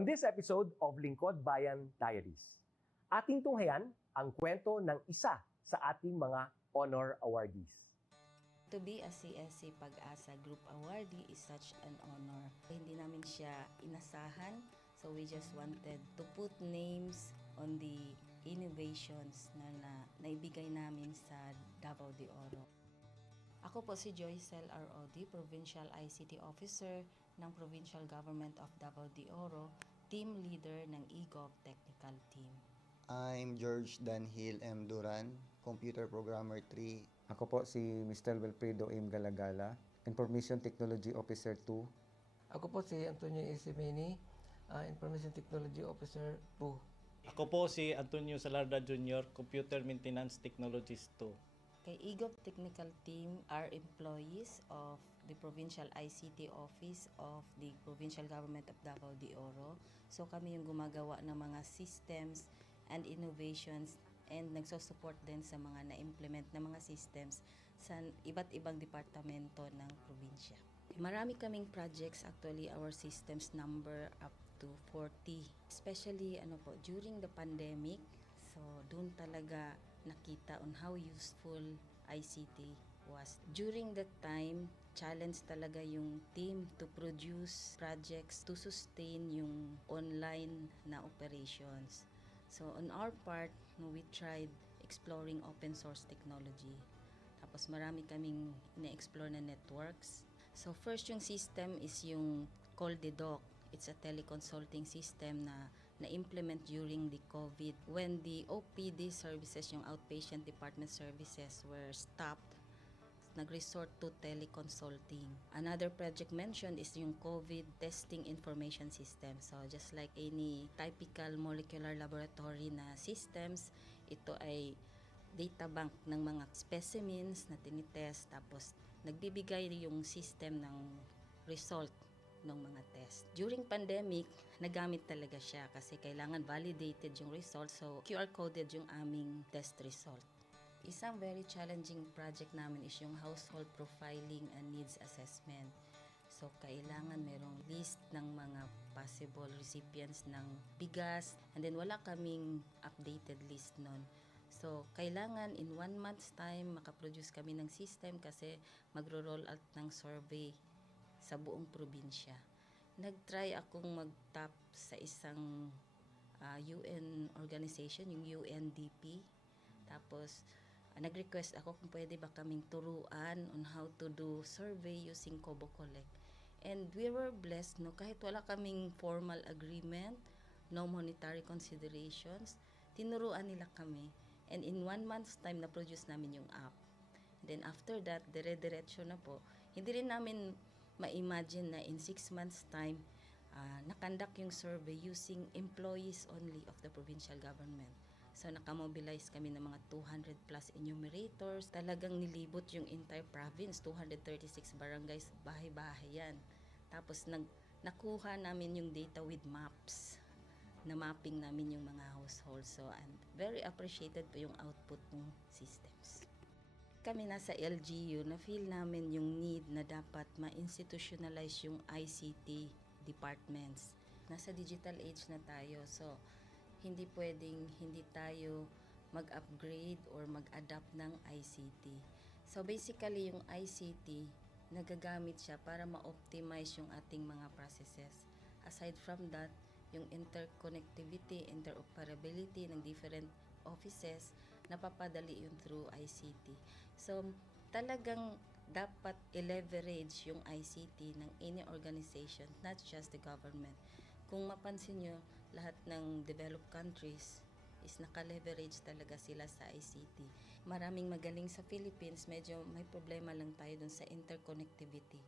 On this episode of Lingkod Bayan Diaries, ating tunghayan ang kwento ng isa sa ating mga honor awardees. To be a CSC Pag-asa Group Awardee is such an honor. Hindi namin siya inasahan, so we just wanted to put names on the innovations na naibigay namin sa Davao de Oro. Ako po si Joycel R.O.D., Provincial ICT Officer ng Provincial Government of Davao de Oro, Team Leader ng eGov Technical Team. I'm George Danhil M. Duran, Computer Programmer 3. Ako po si Mr. Wilfredo M. Galagala, Information Technology Officer 2. Ako po si Antonio Isimeni, Information Technology Officer 2. Ako po si Antonio Salarda Jr., Computer Maintenance Technologist 2. Kay eGov Technical Team are employees of the Provincial ICT Office of the Provincial Government of Davao de Oro. So kami yung gumagawa ng mga systems and innovations and nagsusupport din sa mga na-implement na mga systems sa iba't ibang departamento ng probinsya. Marami kaming projects, actually our systems number up to 40. Especially during the pandemic, so doon talaga nakita on how useful ICT was. During that time, challenge talaga yung team to produce projects to sustain yung online na operations. So on our part, we tried exploring open source technology. Tapos marami kaming ina-explore na networks. So first yung system is yung CallDedoc. It's a teleconsulting system na na-implement during the COVID. When the OPD services, yung outpatient department services, were stopped, nag-resort to teleconsulting. Another project mentioned is yung COVID testing information system. So just like any typical molecular laboratory na systems, ito ay data bank ng mga specimens na tinitest, tapos nagbibigay yung system ng result ng mga test. During pandemic, nagamit talaga siya kasi kailangan validated yung result, so QR coded yung aming test result. Isang very challenging project namin is yung household profiling and needs assessment. So kailangan merong list ng mga possible recipients ng bigas, and then wala kaming updated list nun. So, kailangan in 1 month's time makaproduce kami ng system kasi magro-roll out ng survey sa buong probinsya. Nag-try akong mag-tap sa isang UN organization, yung UNDP. Tapos, nag-request ako kung pwede ba kaming turuan on how to do survey using Kobo Collect. And we were blessed, kahit wala kaming formal agreement, no monetary considerations, tinuruan nila kami. And in 1 month's time, na-produce namin yung app. And then after that, dire-diretso na po. Hindi rin namin ma-imagine na in 6 months' time, nakandak yung survey using employees only of the provincial government. So nakamobilize kami ng mga 200 plus enumerators. Talagang nilibot yung entire province, 236 barangays, bahay-bahay yan. Tapos nakuha namin yung data with maps. Na mapping namin yung mga households. So, and very appreciated po yung output ng systems. Kami nasa LGU, na-feel namin yung need na dapat ma-institutionalize yung ICT departments. Nasa digital age na tayo, so hindi pwedeng hindi tayo mag-upgrade or mag-adapt ng ICT. So basically, yung ICT, nagagamit siya para ma-optimize yung ating mga processes. Aside from that, yung interconnectivity, interoperability ng different offices, napapadali yun through ICT. So, talagang dapat i-leverage yung ICT ng any organization, not just the government. Kung mapansin nyo, lahat ng developed countries is naka-leverage talaga sila sa ICT. Maraming magaling sa Philippines, medyo may problema lang tayo dun sa interconnectivity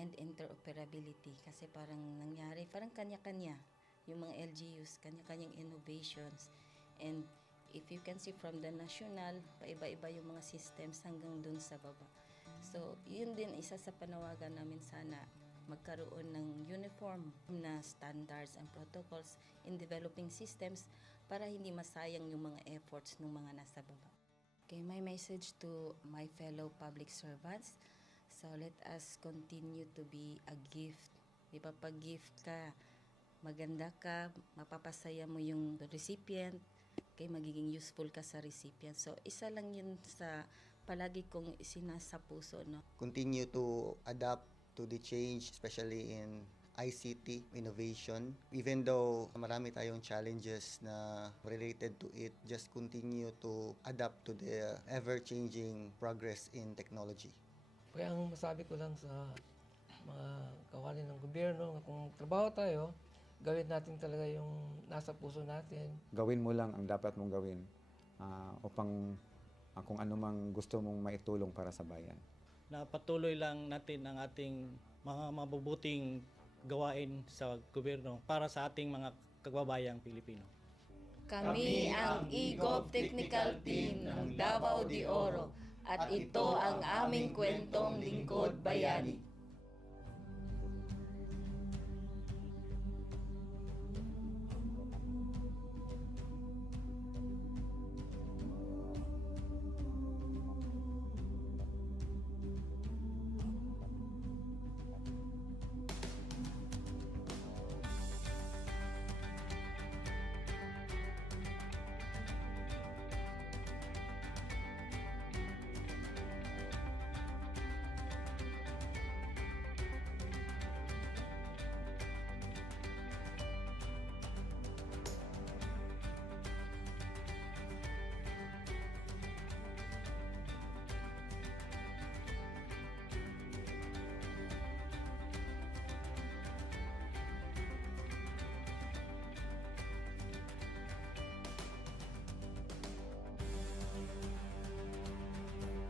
and interoperability kasi parang nangyari, parang kanya-kanya. Yung mga LGUs, kanya-kanyang innovations. And if you can see from the national, paiba-iba yung mga systems hanggang dun sa baba. So, yun din isa sa panawagan namin sana magkaroon ng uniform na standards and protocols in developing systems para hindi masayang yung mga efforts ng mga nasa baba. Okay, my message to my fellow public servants, so let us continue to be a gift. Di ba, pag-gift ka, maganda ka, mapapasaya mo yung recipient, kay magiging useful ka sa recipient. So, isa lang yun sa palagi kong isinasa puso, no? Continue to adapt to the change, especially in ICT innovation. Even though marami tayong challenges na related to it, just continue to adapt to the ever-changing progress in technology. Kaya ang masabi ko lang sa mga kawani ng gobyerno, kung trabaho tayo, gawin natin talaga yung nasa puso natin. Gawin mo lang ang dapat mong gawin upang kung ano mang gusto mong maitulong para sa bayan. Na patuloy lang natin ang ating mga mabubuting gawain sa gobyerno para sa ating mga kababayang Pilipino. Kami ang EGOV Technical Team ng Davao de Oro at ito ang aming kwentong lingkod bayani.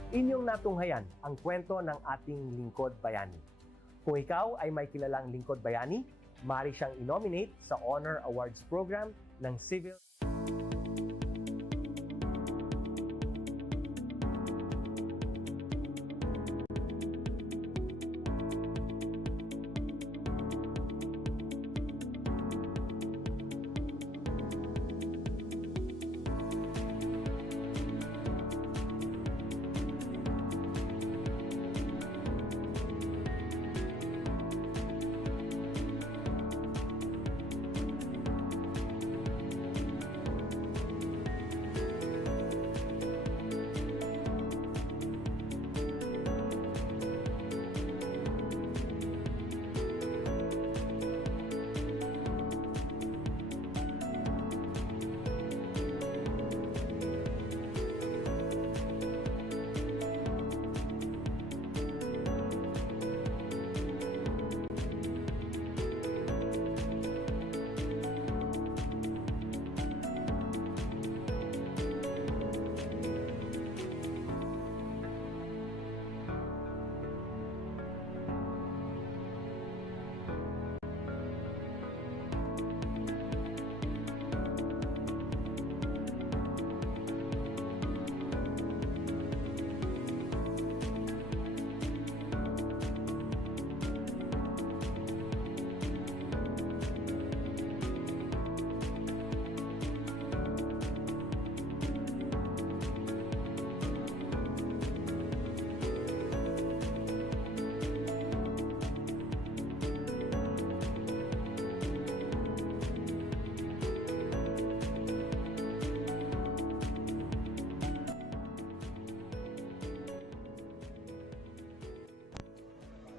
Inyong natunghayan ang kwento ng ating lingkod bayani. Kung ikaw ay may kilalang lingkod bayani, maaari siyang i-nominate sa Honor Awards Program ng Civil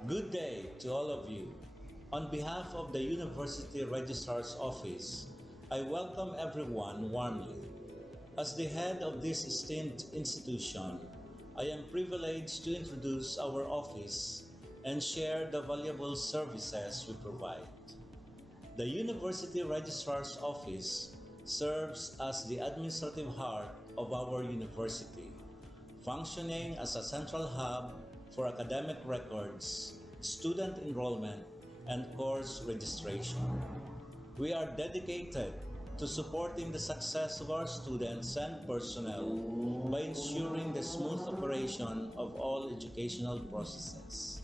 Good day to all of you. On behalf of the University Registrar's Office, I welcome everyone warmly. As the head of this esteemed institution, I am privileged to introduce our office and share the valuable services we provide. The University Registrar's Office serves as the administrative heart of our university, functioning as a central hub for academic records, student enrollment, and course registration. We are dedicated to supporting the success of our students and personnel by ensuring the smooth operation of all educational processes.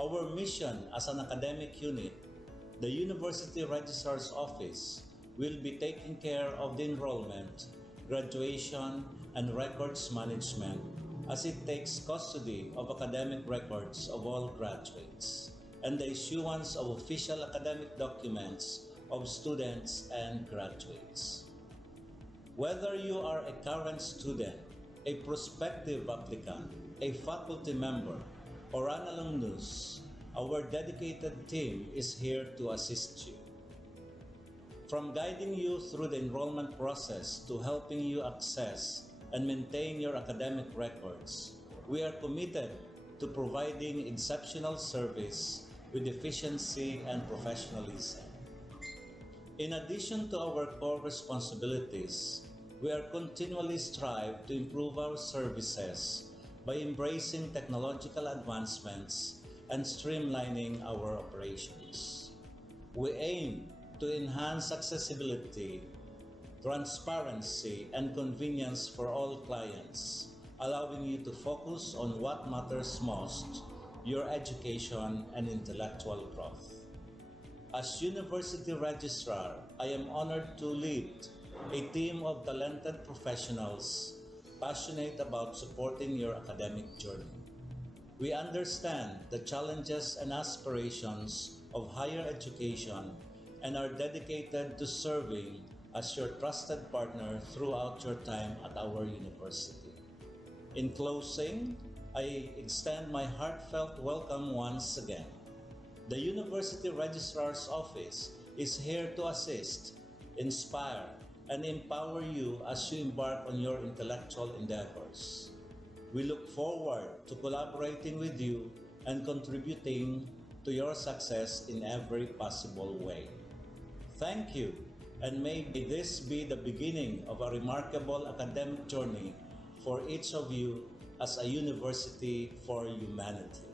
Our mission as an academic unit, the University Registrar's Office, will be taking care of the enrollment, graduation, and records management as it takes custody of academic records of all graduates. and the issuance of official academic documents of students and graduates. Whether you are a current student, a prospective applicant, a faculty member, or an alumnus, our dedicated team is here to assist you. From guiding you through the enrollment process to helping you access and maintain your academic records, we are committed to providing exceptional service with efficiency and professionalism. In addition to our core responsibilities, we are continually strive to improve our services by embracing technological advancements and streamlining our operations. We aim to enhance accessibility, transparency, and convenience for all clients, allowing you to focus on what matters most, your education and intellectual growth. As University Registrar, I am honored to lead a team of talented professionals passionate about supporting your academic journey. We understand the challenges and aspirations of higher education and are dedicated to serving as your trusted partner throughout your time at our university. In closing, I extend my heartfelt welcome once again. The University Registrar's Office is here to assist, inspire, and empower you as you embark on your intellectual endeavors. We look forward to collaborating with you and contributing to your success in every possible way. Thank you, and may this be the beginning of a remarkable academic journey for each of you as a university for humanity.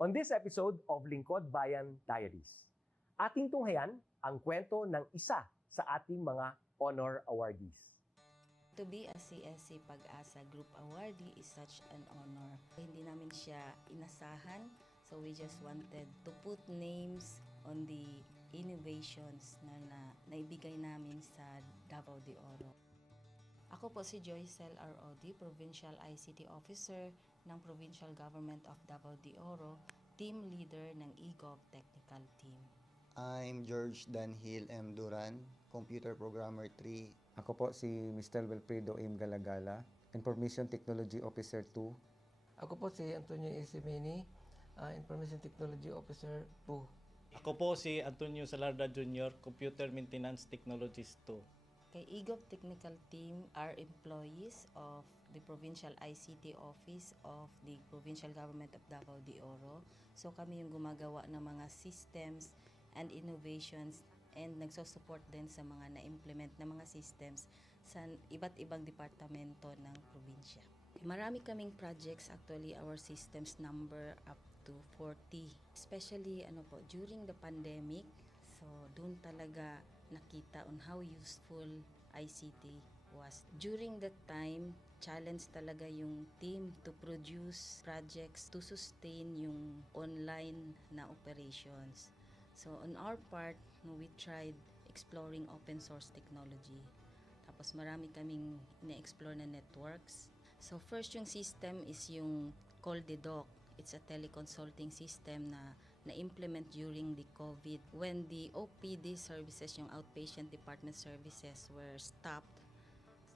On this episode of Lingkod Bayan Diaries, ating tunghayan ang kwento ng isa sa ating mga honor awardees. To be a CSC Pag-asa Group Awardee is such an honor. Hindi namin siya inasahan, so we just wanted to put names on the innovations na naibigay namin sa Davao de Oro. Ako po si Joycel R. Odi, Provincial ICT Officer ng Provincial Government of Davao de Oro, Team Leader ng eGov Technical Team. I'm George Danhil M. Duran, Computer Programmer 3. Ako po si Mr. Wilfredo M. Galagala, Information Technology Officer 2. Ako po si Antonio Isimeni, Information Technology Officer 2. Ako po si Antonio Salarda Jr., Computer Maintenance Technologist 2. Kay eGov Technical Team are employees of the Provincial ICT Office of the Provincial Government of Davao de Oro. So kami yung gumagawa ng mga systems and innovations and nagsusupport din sa mga na-implement na mga systems sa iba't ibang departamento ng probinsya. Marami kaming projects, actually our systems number up to 40. Especially during the pandemic, so doon talaga nakita on how useful ICT was. During that time, challenge talaga yung team to produce projects to sustain yung online na operations. So on our part, we tried exploring open source technology. Tapos marami kaming ina-explore na networks. So first yung system is yung CallDedoc. It's a teleconsulting system na na-implement during the COVID when the OPD services, yung outpatient department services were stopped.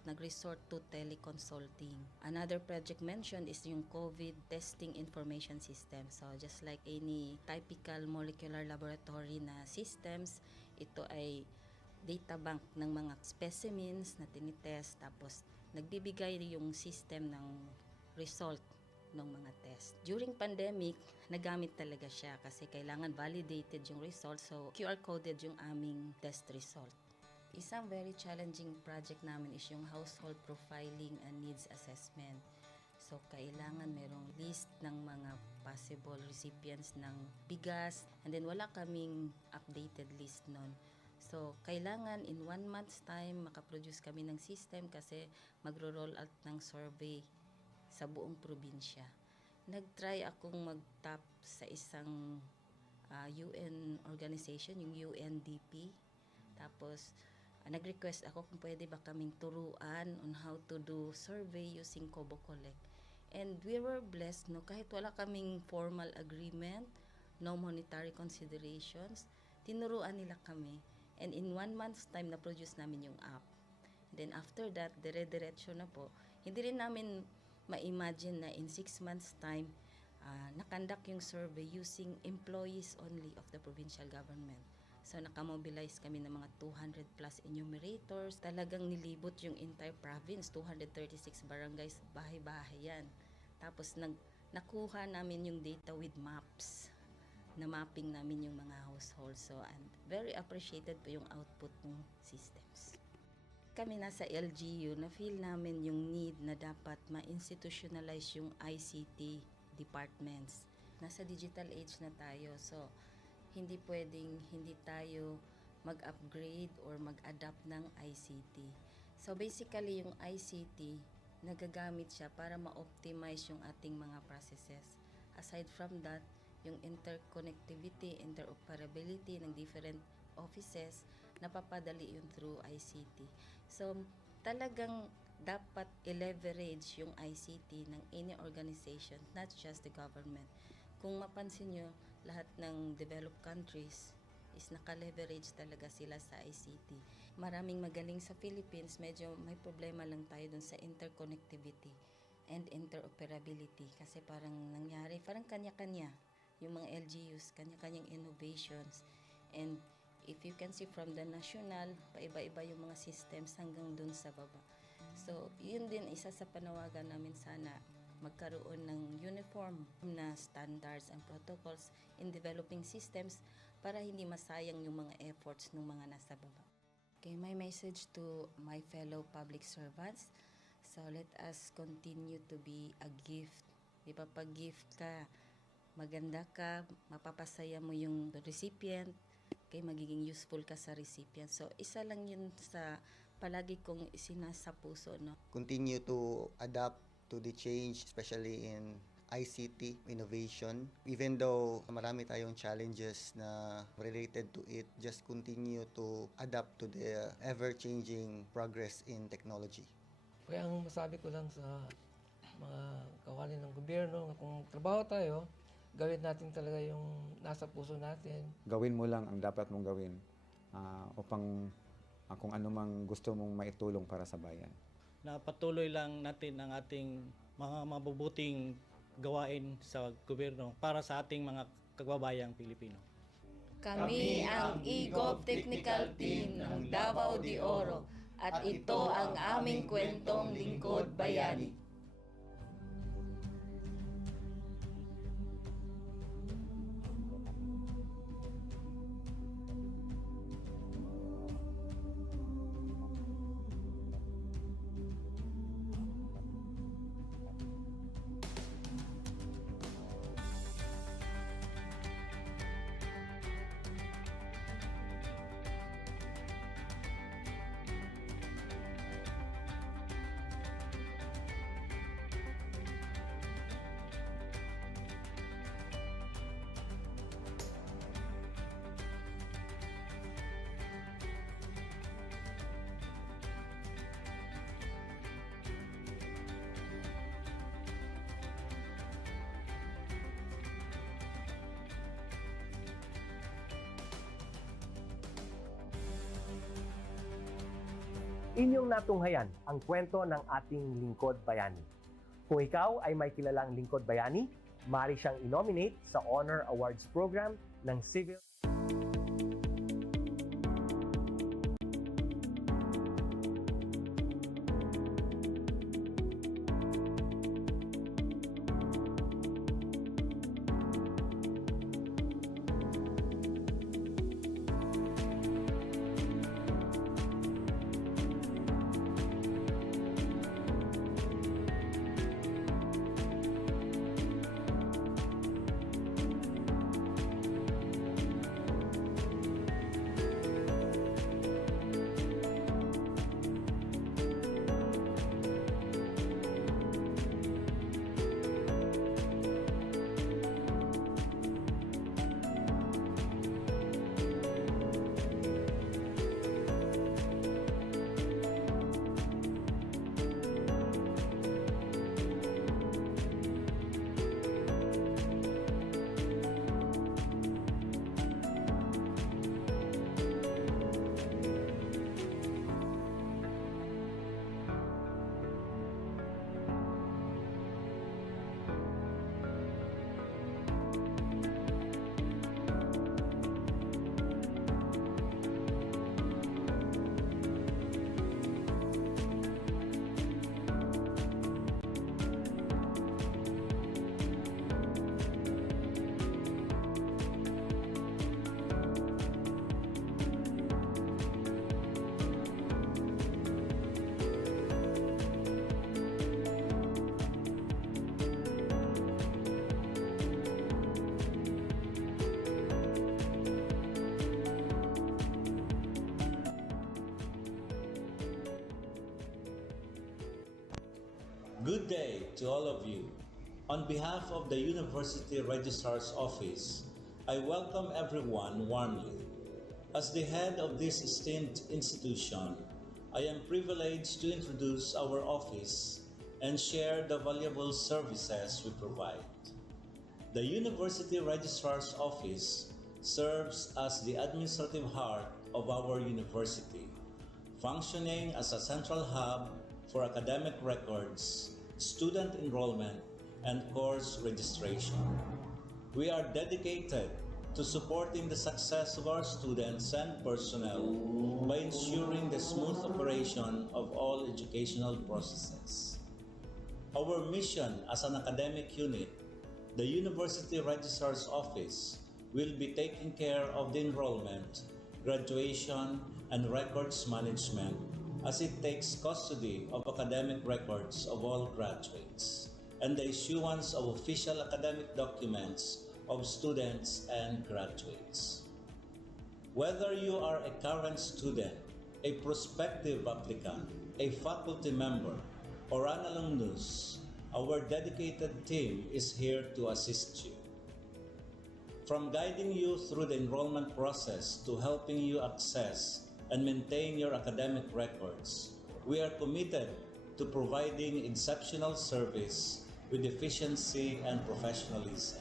Nag-resort to teleconsulting. Another project mentioned is yung COVID testing information system. So just like any typical molecular laboratory na systems, ito ay data bank ng mga specimens na tinitest, tapos nagbibigay yung system ng result ng mga test. During pandemic, nagamit talaga siya kasi kailangan validated yung result. So QR coded yung aming test result. Isang very challenging project namin is yung household profiling and needs assessment. So, kailangan merong list ng mga possible recipients ng bigas, and then wala kaming updated list nun. So, kailangan in 1 month's time makaproduce kami ng system kasi magro-roll out ng survey sa buong probinsya. Nag-try akong mag-tap sa isang UN organization, yung UNDP. Tapos, nag-request ako kung pwede ba kaming turuan on how to do survey using Kobo Collect. And we were blessed, kahit wala kaming formal agreement, no monetary considerations, tinuruan nila kami. And in 1 month's time, na-produce namin yung app. And then after that, dire-diretso na po. Hindi rin namin ma-imagine na in 6 months' time, nakandak yung survey using employees only of the provincial government. So, nakamobilize kami ng mga 200 plus enumerators. Talagang nilibot yung entire province, 236 barangays, bahay-bahay yan. Tapos, nakuha namin yung data with maps. Na mapping namin yung mga households. So, and very appreciated po yung output ng systems. Kami nasa LGU, na-feel namin yung need na dapat ma-institutionalize yung ICT departments. Nasa digital age na tayo, so hindi pwedeng hindi tayo mag-upgrade or mag-adapt ng ICT. So basically yung ICT, nagagamit siya para ma-optimize yung ating mga processes. Aside from that, yung interconnectivity, interoperability ng different offices, napapadali yun through ICT. So talagang dapat i-leverage yung ICT ng any organization, not just the government. Kung mapansin nyo, lahat ng developed countries is naka-leverage talaga sila sa ICT. Maraming magaling sa Philippines, medyo may problema lang tayo dun sa interconnectivity and interoperability kasi parang nangyari, parang kanya-kanya yung mga LGUs, kanya-kanyang innovations. And if you can see from the national, paiba-iba yung mga systems hanggang dun sa baba. So, yun din isa sa panawagan namin sana magkaroon ng uniform na standards and protocols in developing systems para hindi masayang yung mga efforts ng mga nasa baba. Okay, my message to my fellow public servants, so let us continue to be a gift. Di ba, pag gift ka, maganda ka, mapapasaya mo yung recipient, kay magiging useful ka sa recipient. So, isa lang yun sa palagi kong isinasa puso, no? Continue to adapt to the change, especially in ICT innovation. Even though marami tayong challenges na related to it, just continue to adapt to the ever-changing progress in technology. Kaya ang masabi ko lang sa mga kawani ng gobyerno, kung trabaho tayo, gawin natin talaga yung nasa puso natin. Gawin mo lang ang dapat mong gawin upang kung ano mang gusto mong maitulong para sa bayan. Na patuloy lang natin ang ating mga mabubuting gawain sa gobyerno para sa ating mga kababayang Pilipino. Kami ang EGOV Technical Team ng Davao de Oro at ito ang aming kwentong Lingkod Bayani. Inyong natunghayan ang kwento ng ating lingkod bayani. Kung ikaw ay may kilalang lingkod bayani, maaari siyang i-nominate sa Honor Awards Program ng Civil Good day to all of you. On behalf of the University Registrar's Office, I welcome everyone warmly. As the head of this esteemed institution, I am privileged to introduce our office and share the valuable services we provide. The University Registrar's Office serves as the administrative heart of our university, functioning as a central hub for academic records, student enrollment, and course registration. We are dedicated to supporting the success of our students and personnel by ensuring the smooth operation of all educational processes. Our mission as an academic unit, the University Registrar's Office, will be taking care of the enrollment, graduation, and records management as it takes custody of academic records of all graduates and the issuance of official academic documents of students and graduates. Whether you are a current student, a prospective applicant, a faculty member, or an alumnus, our dedicated team is here to assist you. From guiding you through the enrollment process to helping you access and maintain your academic records, we are committed to providing exceptional service with efficiency and professionalism.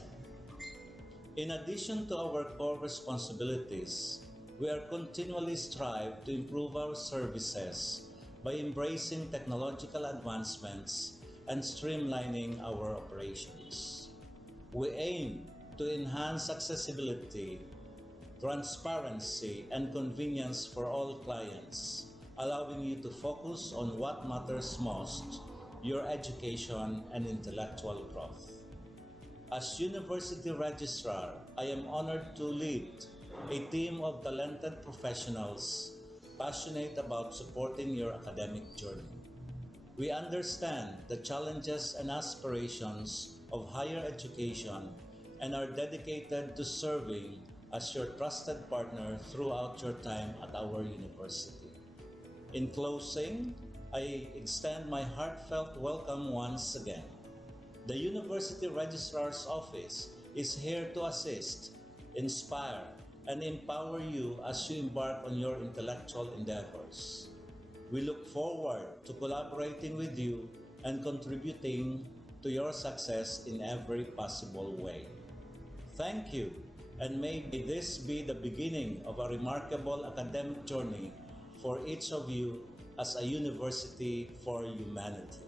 In addition to our core responsibilities, we are continually strive to improve our services by embracing technological advancements and streamlining our operations. We aim to enhance accessibility, transparency, and convenience for all clients, allowing you to focus on what matters most, your education and intellectual growth. As University Registrar, I am honored to lead a team of talented professionals passionate about supporting your academic journey. We understand the challenges and aspirations of higher education and are dedicated to serving as your trusted partner throughout your time at our university. In closing, I extend my heartfelt welcome once again. The University Registrar's Office is here to assist, inspire, and empower you as you embark on your intellectual endeavors. We look forward to collaborating with you and contributing to your success in every possible way. Thank you, and may this be the beginning of a remarkable academic journey for each of you as a university for humanity.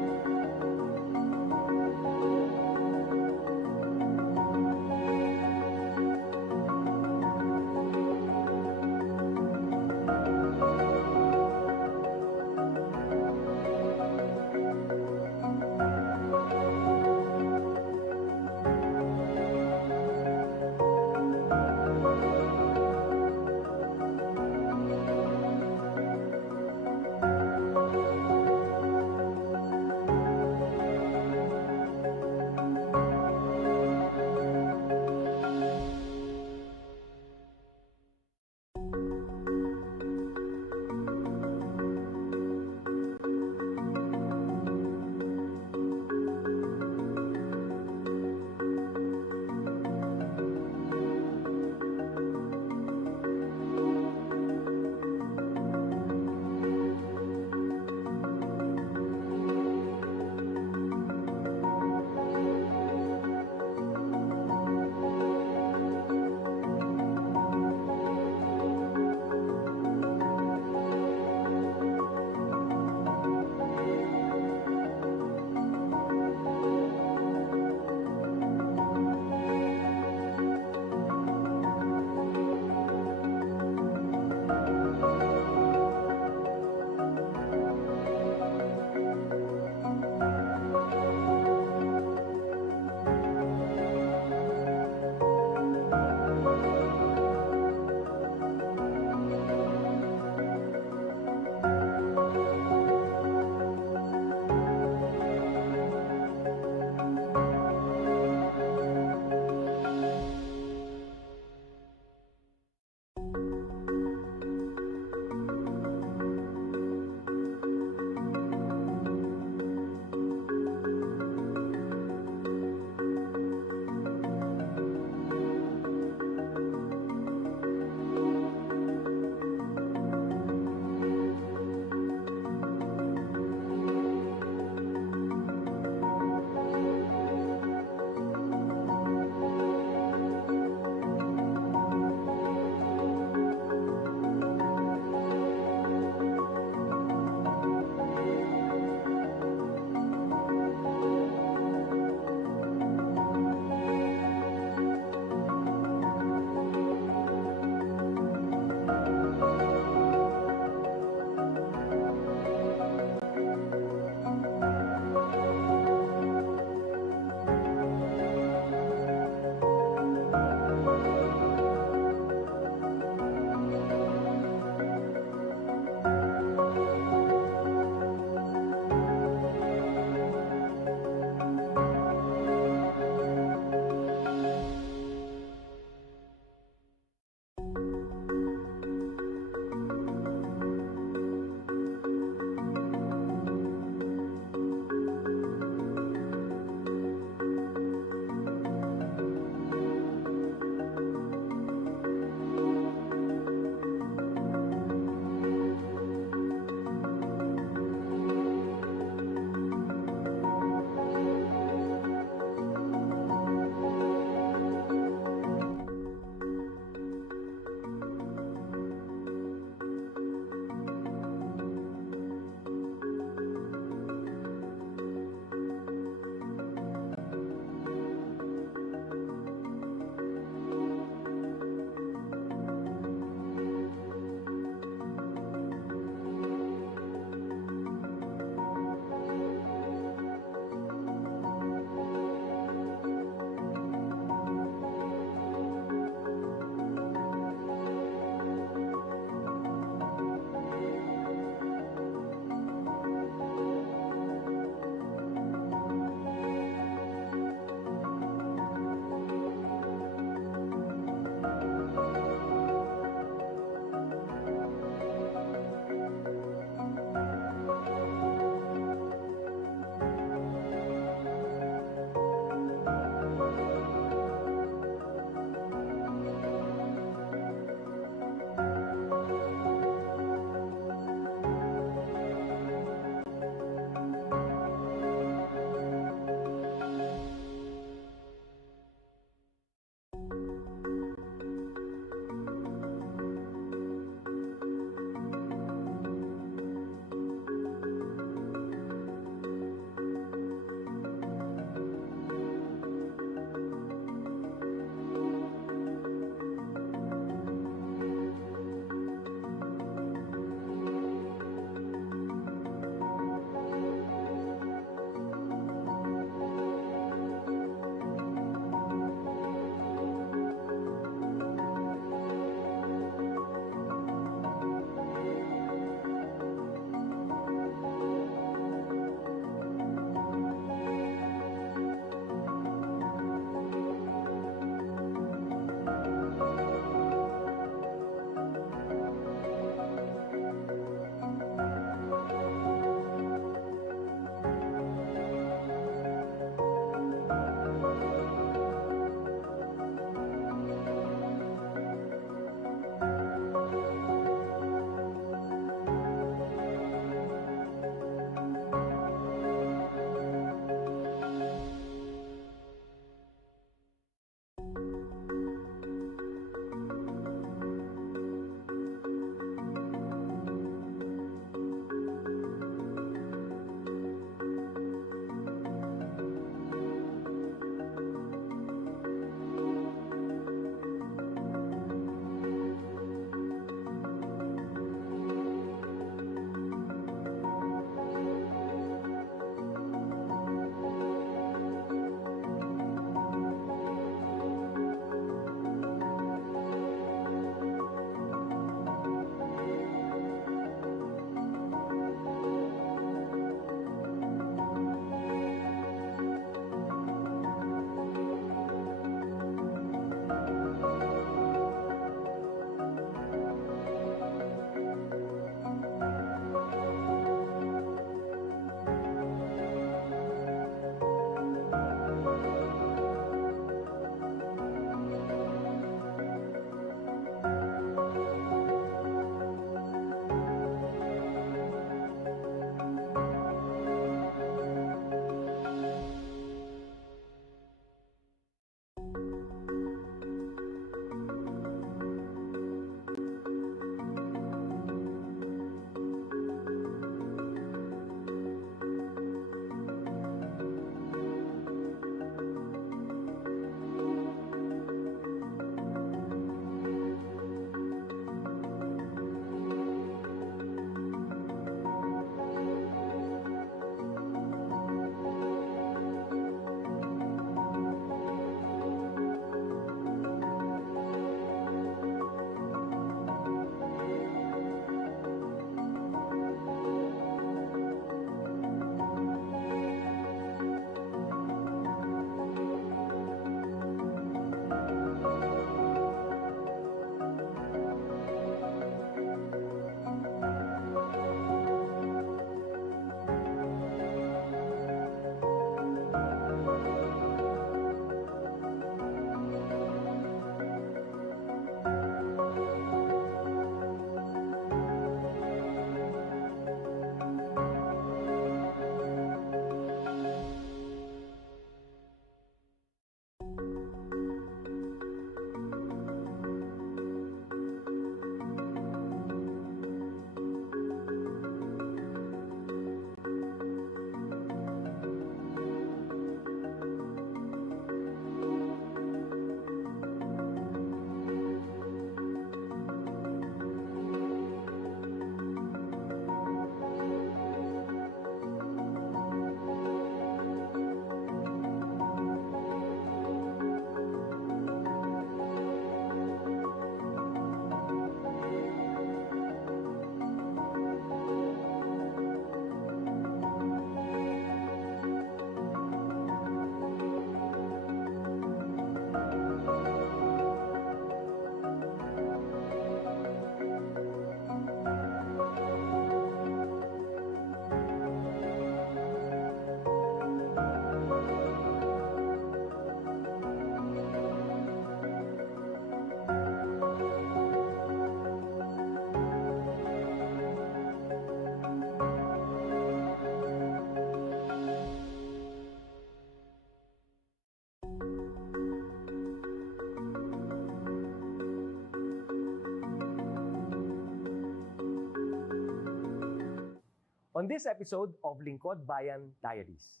On this episode of Lingkod Bayan Diaries,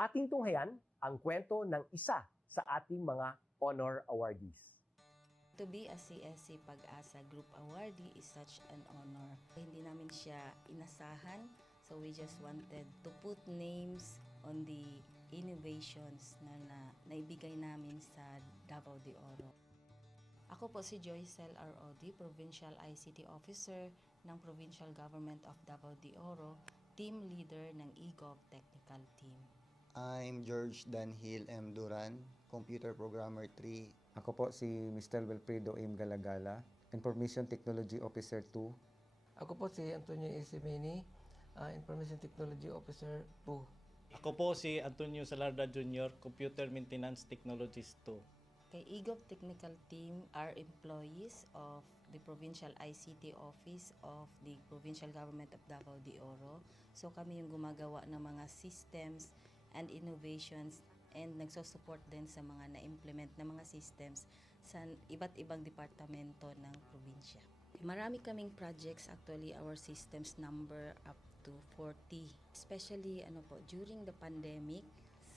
ating tunghayan ang kwento ng isa sa ating mga honor awardees. To be a CSC Pag-asa Group Awardee is such an honor. Hindi namin siya inasahan, so we just wanted to put names on the innovations na naibigay namin sa Davao de Oro. Ako po si Joycel R. Odi, Provincial ICT Officer ng Provincial Government of Davao de Oro, Team Leader ng eGov Technical Team. I'm George Danhil M. Duran, Computer Programmer 3. Ako po si Mr. Wilfredo M. Galagala, Information Technology Officer 2. Ako po si Antonio Isimeni, Information Technology Officer 2. Ako po si Antonio Salarda Jr., Computer Maintenance Technologist 2. Kay eGov Technical Team are employees of the Provincial ICT Office of the Provincial Government of Davao de Oro. So kami yung gumagawa ng mga systems and innovations and nagsusupport din sa mga na-implement na mga systems sa iba't ibang departamento ng probinsya. Marami kaming projects, actually our systems number up to 40. Especially during the pandemic,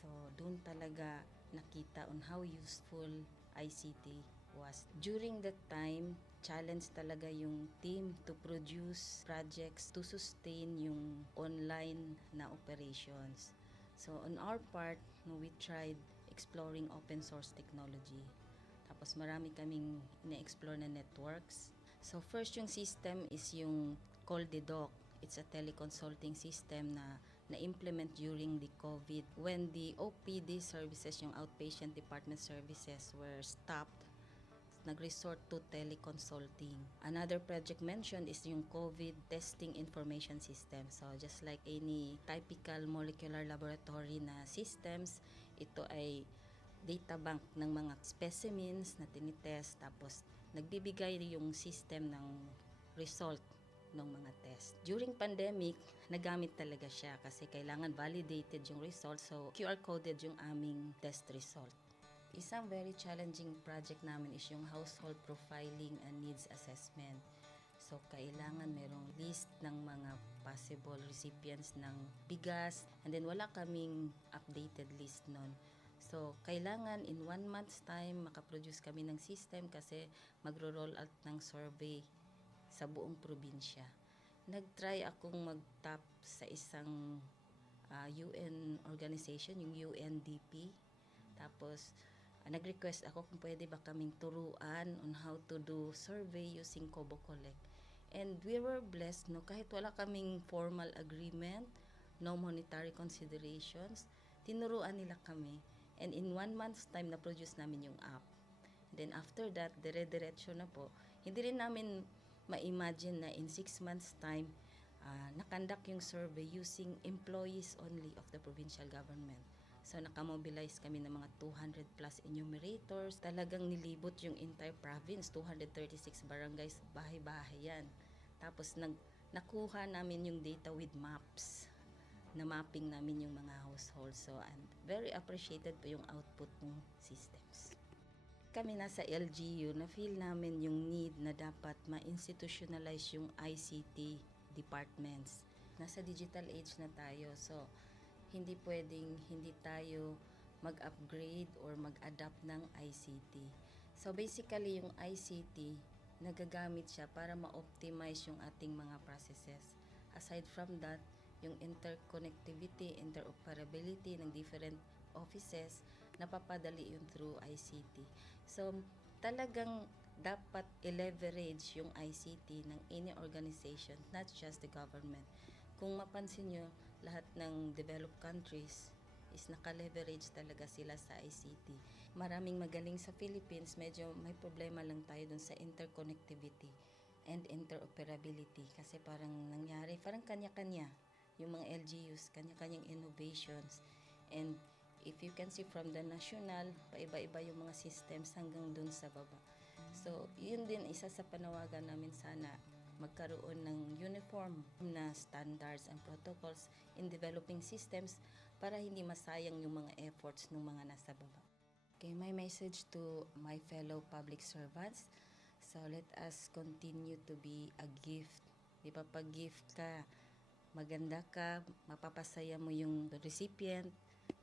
so doon talaga nakita on how useful ICT was. During that time, challenge talaga yung team to produce projects to sustain yung online na operations. So on our part, we tried exploring open source technology. Tapos marami kaming ina-explore na networks. So first yung system is yung CallDedoc. It's a teleconsulting system na na-implement during the COVID when the OPD services, yung outpatient department services were stopped. Nag-resort to teleconsulting. Another project mentioned is yung COVID testing information system. So just like any typical molecular laboratory na systems, ito ay data bank ng mga specimens na tinitest, tapos nagbibigay yung system ng result ng mga test. During pandemic, nagamit talaga siya kasi kailangan validated yung result, so QR coded yung aming test result. Isang very challenging project namin is yung household profiling and needs assessment. So, kailangan merong list ng mga possible recipients ng bigas, and then wala kaming updated list nun. So, kailangan in 1 month's time makaproduce kami ng system kasi magro-roll out ng survey sa buong probinsya. Nag-try akong mag-tap sa isang UN organization, yung UNDP. Tapos, nag-request ako kung pwede ba kaming turuan on how to do survey using Kobo Collect. And we were blessed, kahit wala kaming formal agreement, no monetary considerations, tinuruan nila kami. And in 1 month's time, na-produce namin yung app. Then after that, dire-diretso na po. Hindi rin namin ma-imagine na in 6 months' time, nakandak yung survey using employees only of the provincial government. So, nakamobilize kami ng mga 200 plus enumerators. Talagang nilibot yung entire province, 236 barangays, bahay-bahay yan. Tapos, nakuha namin yung data with maps. Na-mapping namin yung mga households. So, I'm very appreciated po yung output ng systems. Kami nasa LGU, na-feel namin yung need na dapat ma-institutionalize yung ICT departments. Nasa digital age na tayo, so hindi pwedeng hindi tayo mag-upgrade or mag-adapt ng ICT. So basically, yung ICT, nagagamit siya para ma-optimize yung ating mga processes. Aside from that, yung interconnectivity, interoperability ng different offices, napapadali yun through ICT. So talagang dapat i-leverage yung ICT ng any organization, not just the government. Kung mapansin nyo, lahat ng developed countries is naka-leverage talaga sila sa ICT. Maraming magaling sa Philippines, medyo may problema lang tayo dun sa interconnectivity and interoperability kasi parang nangyari, parang kanya-kanya yung mga LGUs, kanya-kanyang innovations. And if you can see from the national, paiba-iba yung mga systems hanggang dun sa baba. So, yun din isa sa panawagan namin, sana magkaroon ng uniform na standards and protocols in developing systems para hindi masayang yung mga efforts ng mga nasa baba. Okay, my message to my fellow public servants, so let us continue to be a gift. Di ba, pag gift ka, maganda ka, mapapasaya mo yung recipient,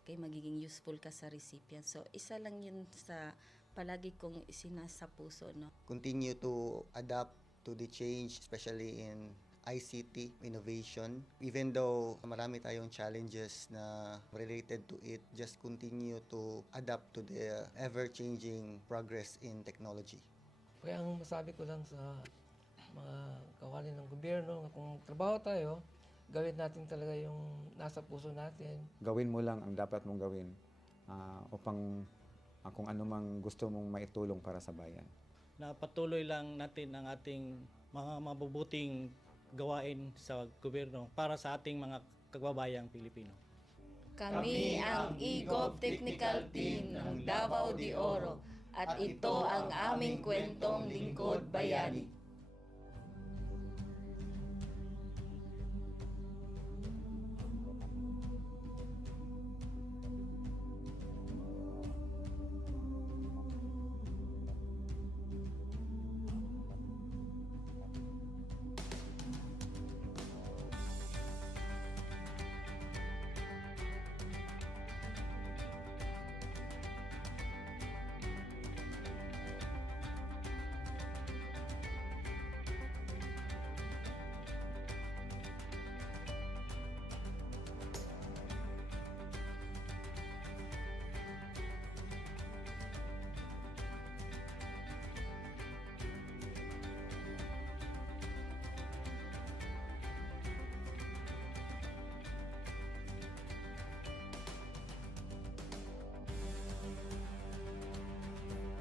kay magiging useful ka sa recipient. So, isa lang yun sa palagi kong isinasa puso, no? Continue to adapt to the change, especially in ICT innovation. Even though marami tayong challenges na related to it, just continue to adapt to the ever-changing progress in technology. Kaya ang masabi ko lang sa mga kawani ng gobyerno, kung trabaho tayo, gawin natin talaga yung nasa puso natin. Gawin mo lang ang dapat mong gawin upang kung ano mang gusto mong maitulong para sa bayan. Na patuloy lang natin ang ating mga mabubuting gawain sa gobyerno para sa ating mga kababayang Pilipino. Kami ang EGOV Technical Team ng Davao de Oro at ito ang aming kwentong Lingkod Bayani.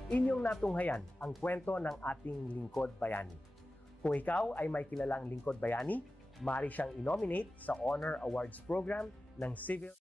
Inyong natunghayan ang kwento ng ating lingkod bayani. Kung ikaw ay may kilalang lingkod bayani, maaari siyang i-nominate sa Honor Awards Program ng Civil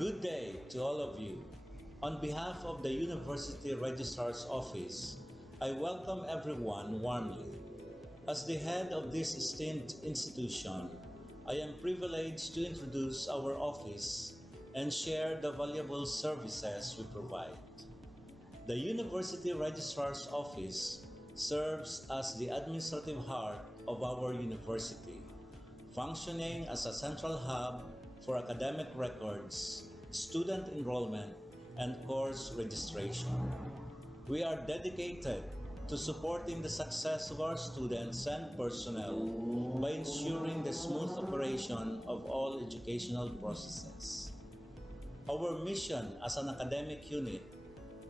Good day to all of you. On behalf of the University Registrar's Office, I welcome everyone warmly. As the head of this esteemed institution, I am privileged to introduce our office and share the valuable services we provide. The University Registrar's Office serves as the administrative heart of our university, functioning as a central hub for academic records, student enrollment, and course registration. We are dedicated to supporting the success of our students and personnel by ensuring the smooth operation of all educational processes. Our mission as an academic unit,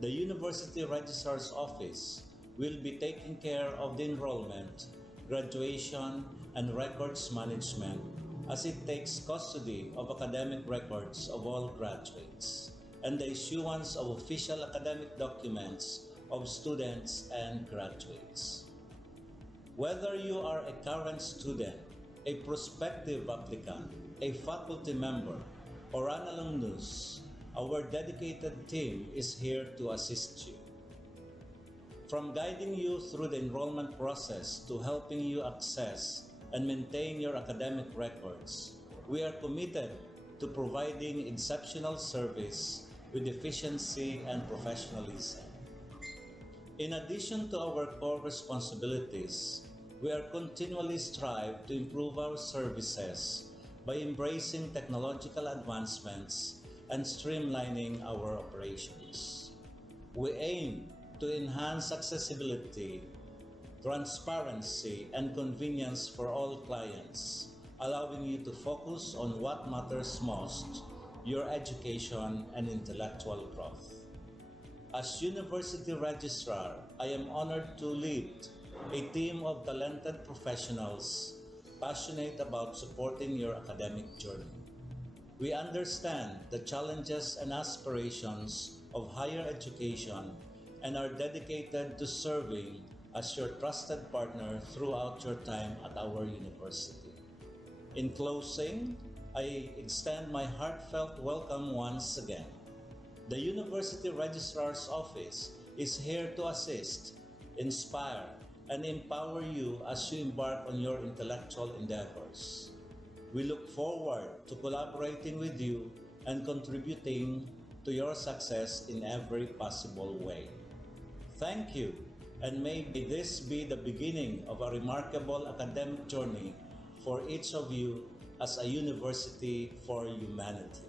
the University Registrar's Office, will be taking care of the enrollment, graduation, and records management as it takes custody of academic records of all graduates and the issuance of official academic documents of students and graduates. Whether you are a current student, a prospective applicant, a faculty member, or an alumnus, our dedicated team is here to assist you. From guiding you through the enrollment process to helping you access and maintain your academic records, we are committed to providing exceptional service with efficiency and professionalism. In addition to our core responsibilities, we are continually strive to improve our services by embracing technological advancements and streamlining our operations. We aim to enhance accessibility, transparency, and convenience for all clients, allowing you to focus on what matters most, your education and intellectual growth. As University Registrar, I am honored to lead a team of talented professionals passionate about supporting your academic journey. We understand the challenges and aspirations of higher education and are dedicated to serving as your trusted partner throughout your time at our university. In closing, I extend my heartfelt welcome once again. The University Registrar's Office is here to assist, inspire, and empower you as you embark on your intellectual endeavors. We look forward to collaborating with you and contributing to your success in every possible way. Thank you, and may this be the beginning of a remarkable academic journey for each of you as a university for humanity.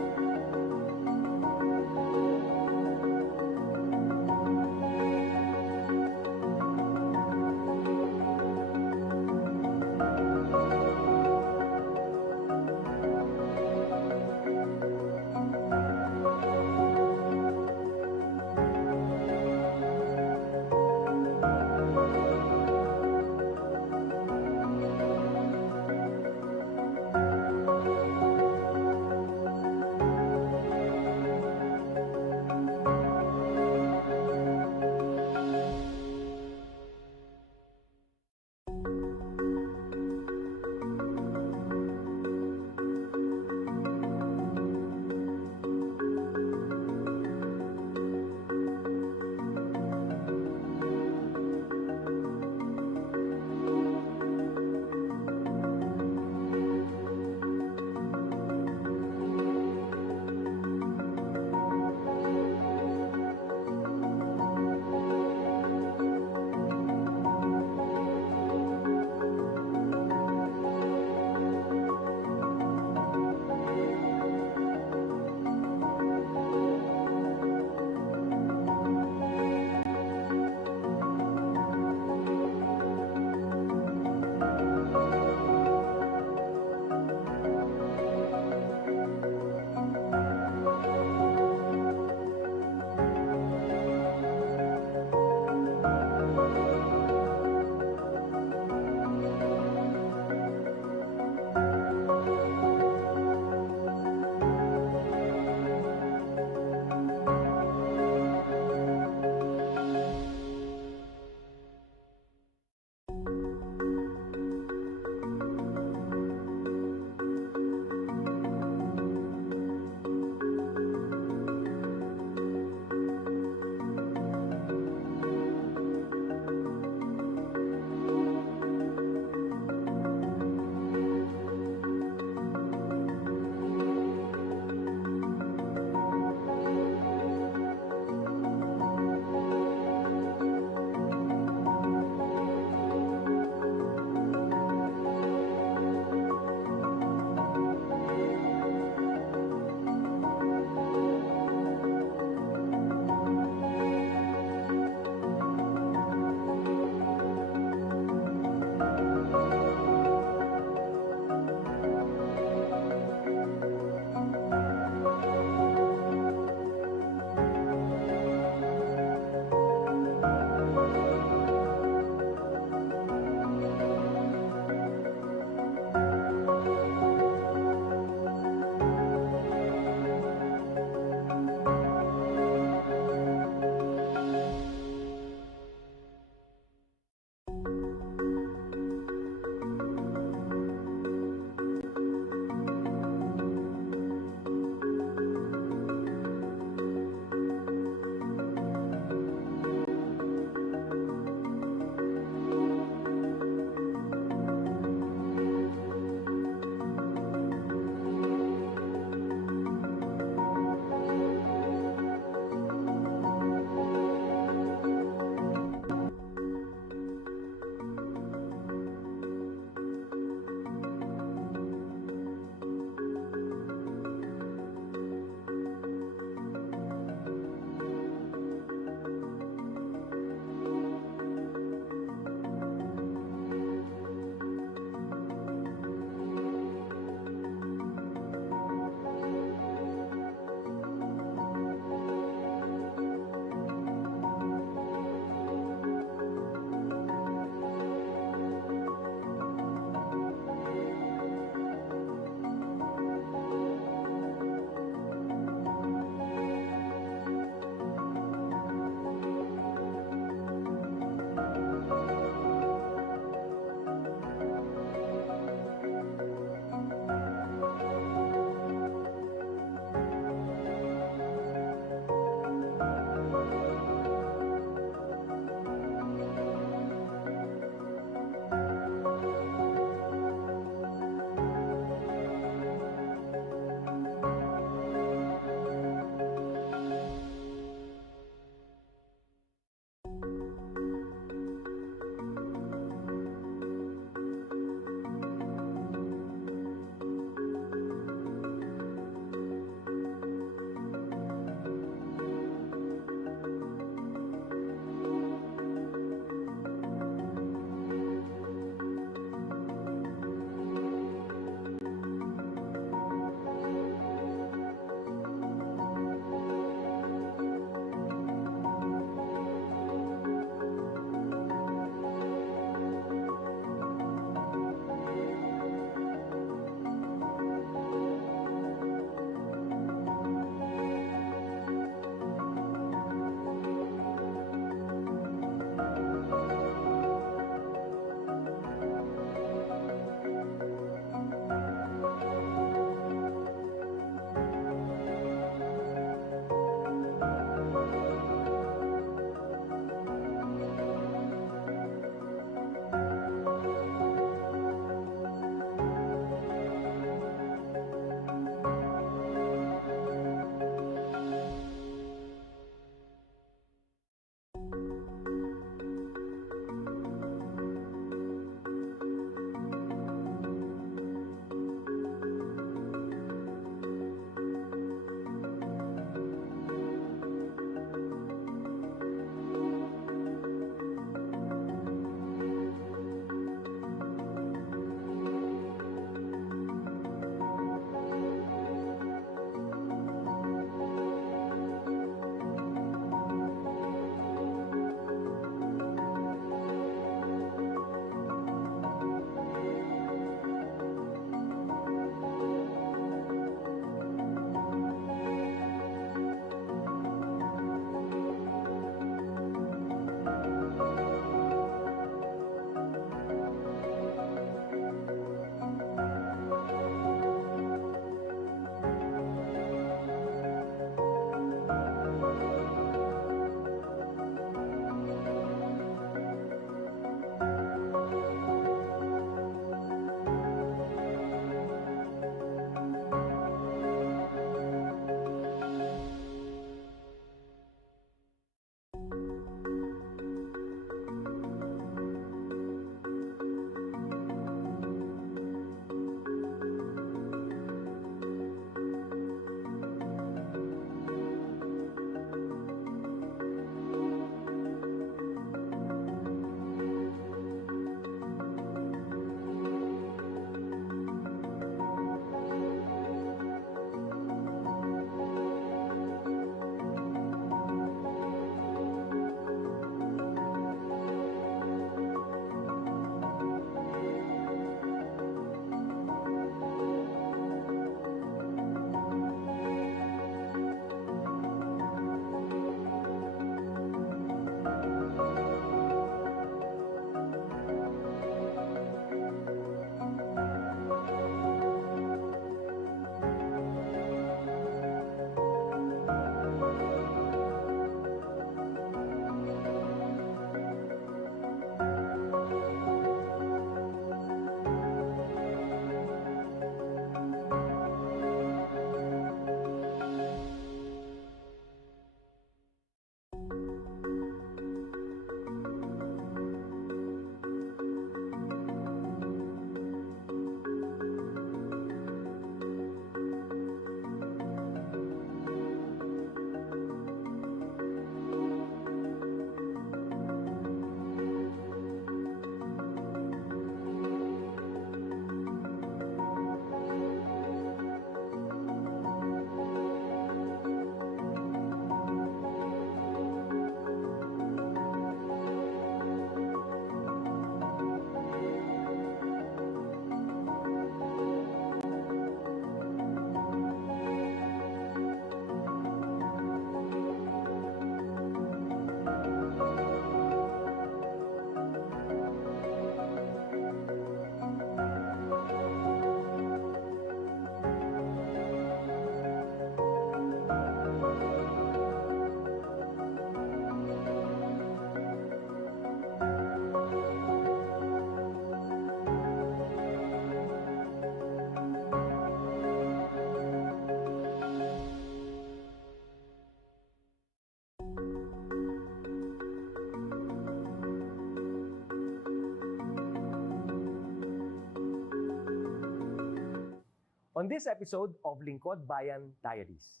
On this episode of Lingkod Bayan Diaries,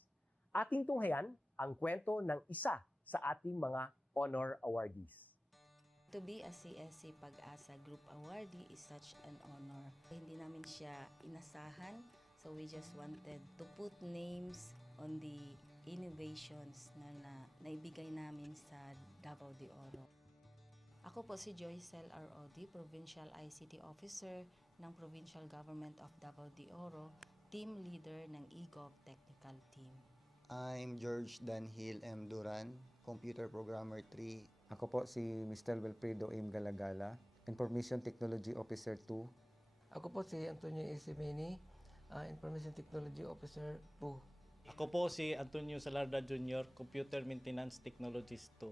ating tunghayan ang kwento ng isa sa ating mga honor awardees. To be a CSC Pag-asa Group Awardee is such an honor. Hindi namin siya inasahan, so we just wanted to put names on the innovations na naibigay namin sa Davao de Oro. Ako po si Joycel R. Odi, Provincial ICT Officer ng Provincial Government of Davao de Oro, Team Leader ng eGov Technical Team. I'm George Danhil M. Duran, Computer Programmer 3. Ako po si Mr. Wilfredo M. Galagala, Information Technology Officer 2. Ako po si Antonio Isimini, Information Technology Officer 2. Ako po si Antonio Salarda Jr., Computer Maintenance Technologist 2.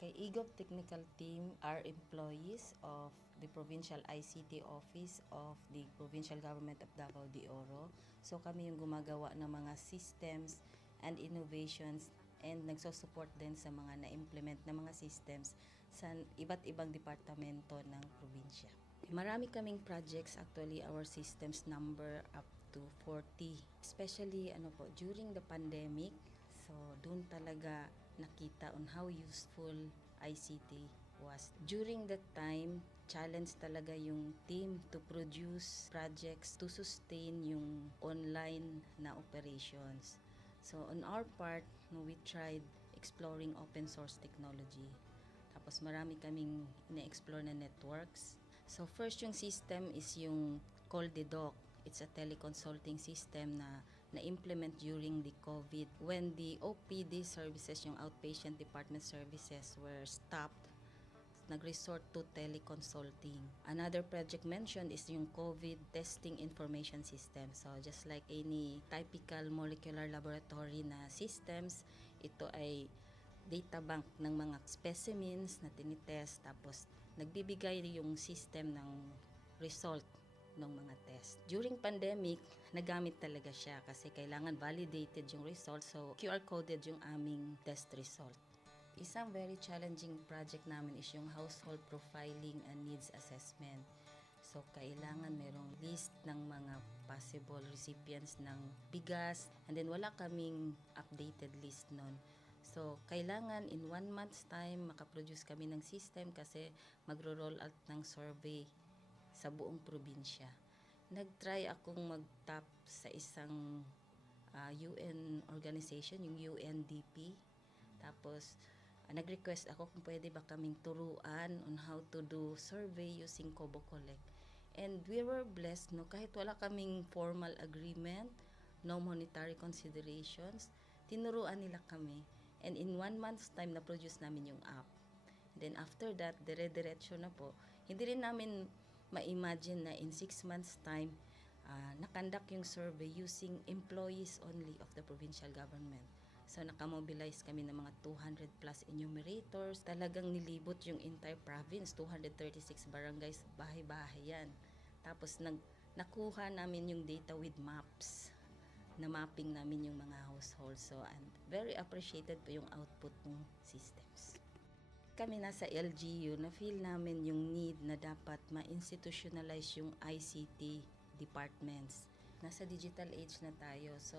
Kay eGov Technical Team are employees of the Provincial ICT Office of the Provincial Government of Davao de Oro. So kami yung gumagawa ng mga systems and innovations and nagsusupport din sa mga na-implement na mga systems sa iba't ibang departamento ng probinsya. Marami kaming projects, actually our systems number up to 40. Especially during the pandemic, so doon talaga nakita on how useful ICT was. During that time, challenge talaga yung team to produce projects to sustain yung online na operations. So on our part, we tried exploring open source technology. Tapos marami kaming ina-explore na networks. So first yung system is yung CallDedoc. It's a teleconsulting system na na-implement during the COVID when the OPD services, yung outpatient department services, were stopped. Nag-resort to teleconsulting. Another project mentioned is yung COVID testing information system. So just like any typical molecular laboratory na systems, ito ay data bank ng mga specimens na tinitest, tapos nagbibigay yung system ng result ng mga test. During pandemic, nagamit talaga siya kasi kailangan validated yung result, so QR coded yung aming test result. Isang very challenging project namin is yung household profiling and needs assessment. So, kailangan merong list ng mga possible recipients ng bigas, and then wala kaming updated list nun. So, kailangan in 1 month's time makaproduce kami ng system kasi magro-roll out ng survey sa buong probinsya. Nag-try akong mag-tap sa isang UN organization, yung UNDP. Tapos, nag-request ako kung pwede ba kaming turuan on how to do survey using Kobo Collect. And we were blessed, kahit wala kaming formal agreement, no monetary considerations, tinuruan nila kami. And in 1 month's time, na-produce namin yung app. And then after that, dire-diretso na po. Hindi rin namin ma-imagine na in 6 months' time, nakandak yung survey using employees only of the provincial government. So, nakamobilize kami ng mga 200 plus enumerators. Talagang nilibot yung entire province, 236 barangays, bahay-bahay yan. Tapos, nakuha namin yung data with maps. Na-mapping namin yung mga households. So, and very appreciated po yung output ng systems. Kami nasa LGU, na-feel namin yung need na dapat ma-institutionalize yung ICT departments. Nasa digital age na tayo, so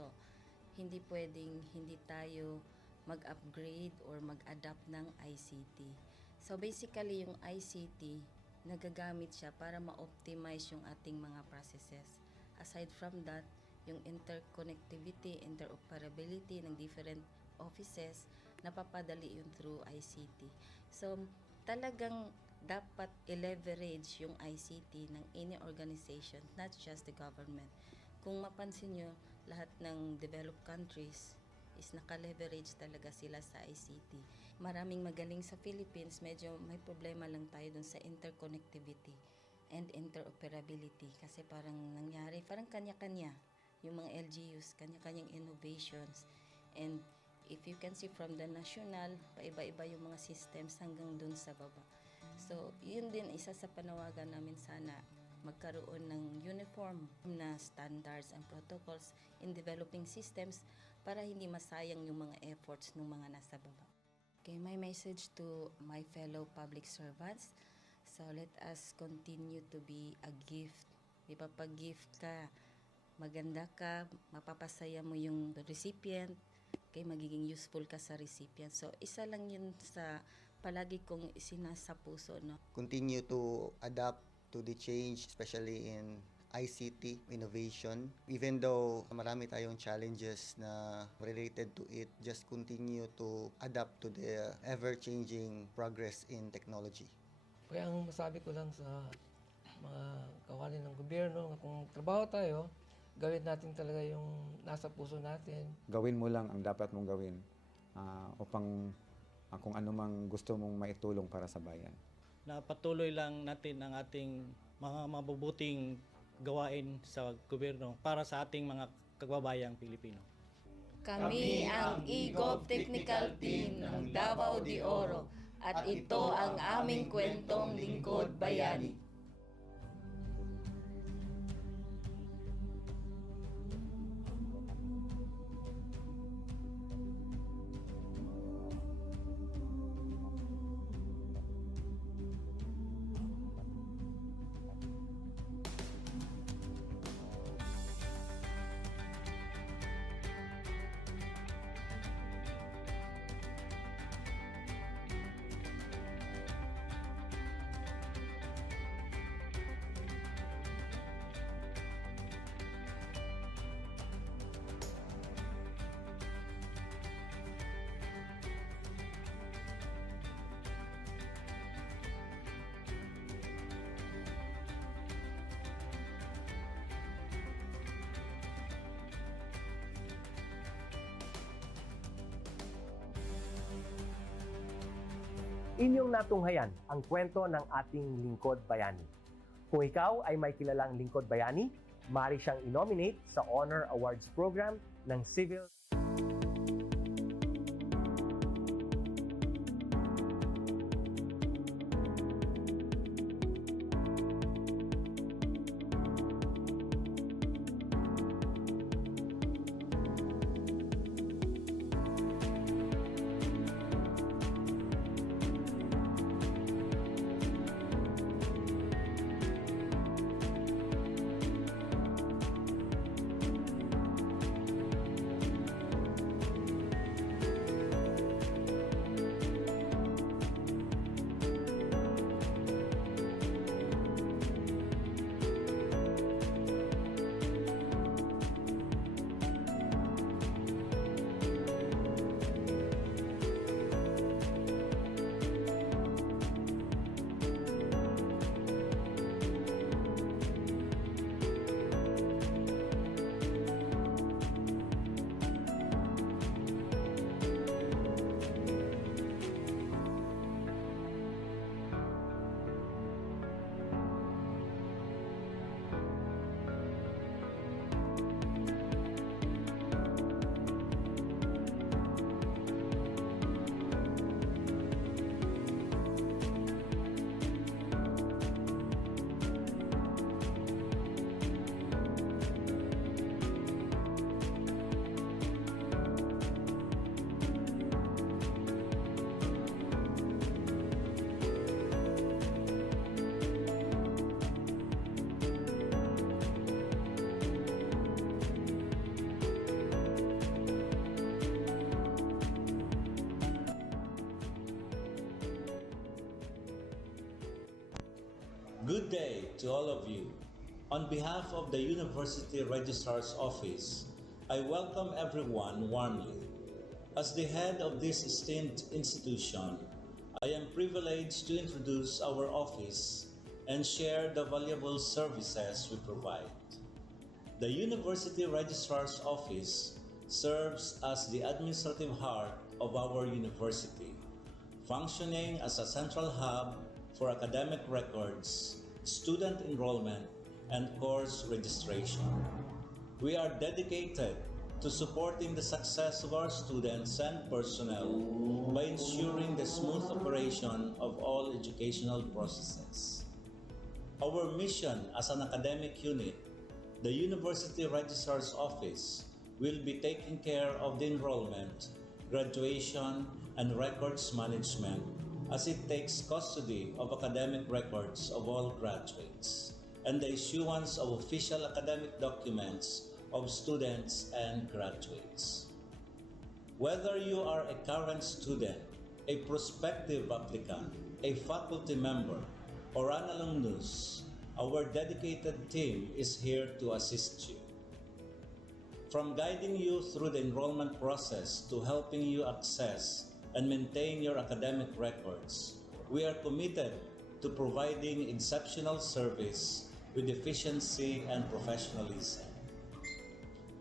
hindi pwedeng hindi tayo mag-upgrade or mag-adapt ng ICT. So basically, yung ICT, nagagamit siya para ma-optimize yung ating mga processes. Aside from that, yung interconnectivity, interoperability ng different offices, napapadali yun through ICT. So, talagang dapat i-leverage yung ICT ng any organization, not just the government. Kung mapansin nyo, lahat ng developed countries is naka-leverage talaga sila sa ICT. Maraming magaling sa Philippines, medyo may problema lang tayo dun sa interconnectivity and interoperability kasi parang nangyari, parang kanya-kanya yung mga LGUs, kanya-kanyang innovations. And if you can see from the national, paiba-iba yung mga systems hanggang dun sa baba. So, yun din isa sa panawagan namin, sana magkaroon ng uniform na standards and protocols in developing systems para hindi masayang yung mga efforts ng mga nasa baba. Okay, my message to my fellow public servants, so let us continue to be a gift. Di ba, pag gift ka, maganda ka, mapapasaya mo yung recipient, kay magiging useful ka sa recipient. So, isa lang yun sa palagi kong isinasa puso, no? Continue to adapt to the change, especially in ICT innovation. Even though marami tayong challenges na related to it, just continue to adapt to the ever-changing progress in technology. Kaya ang masabi ko lang sa mga kawani ng gobyerno, kung trabaho tayo, gawin natin talaga yung nasa puso natin. Gawin mo lang ang dapat mong gawin upang kung ano mang gusto mong maitulong para sa bayan. Na patuloy lang natin ang ating mga mabubuting gawain sa gobyerno para sa ating mga kababayang Pilipino. Kami ang EGOV Technical Team ng Davao de Oro at ito ang aming kwentong Lingkod Bayani. Inyong natunghayan ang kwento ng ating lingkod bayani. Kung ikaw ay may kilalang lingkod bayani, maaari siyang i-nominate sa Honor Awards Program ng Civil Good day to all of you. On behalf of the University Registrar's Office, I welcome everyone warmly. As the head of this esteemed institution, I am privileged to introduce our office and share the valuable services we provide. The University Registrar's Office serves as the administrative heart of our university, functioning as a central hub for academic records, student enrollment, and course registration. We are dedicated to supporting the success of our students and personnel by ensuring the smooth operation of all educational processes. Our mission as an academic unit, the University Registrar's Office, will be taking care of the enrollment, graduation, and records management as it takes custody of academic records of all graduates and the issuance of official academic documents of students and graduates. Whether you are a current student, a prospective applicant, a faculty member, or an alumnus, our dedicated team is here to assist you. From guiding you through the enrollment process to helping you access and maintain your academic records, we are committed to providing exceptional service with efficiency and professionalism.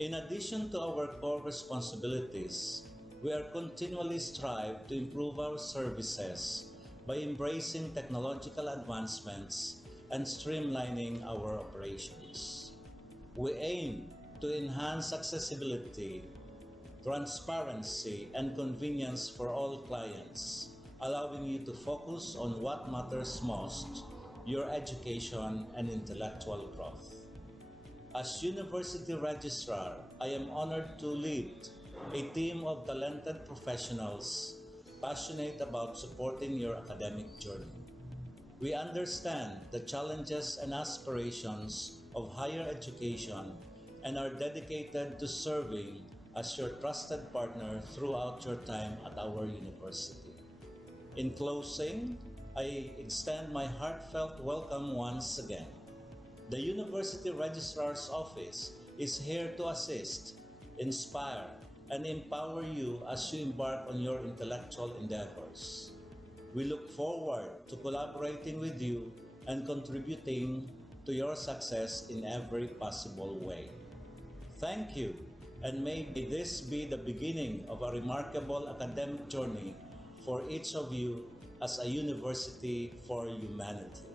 In addition to our core responsibilities, we are continually strive to improve our services by embracing technological advancements and streamlining our operations. We aim to enhance accessibility, transparency, and convenience for all clients, allowing you to focus on what matters most, your education and intellectual growth. As University Registrar, I am honored to lead a team of talented professionals passionate about supporting your academic journey. We understand the challenges and aspirations of higher education and are dedicated to serving as your trusted partner throughout your time at our university. In closing, I extend my heartfelt welcome once again. The University Registrar's Office is here to assist, inspire, and empower you as you embark on your intellectual endeavors. We look forward to collaborating with you and contributing to your success in every possible way. Thank you, and may this be the beginning of a remarkable academic journey for each of you as a university for humanity.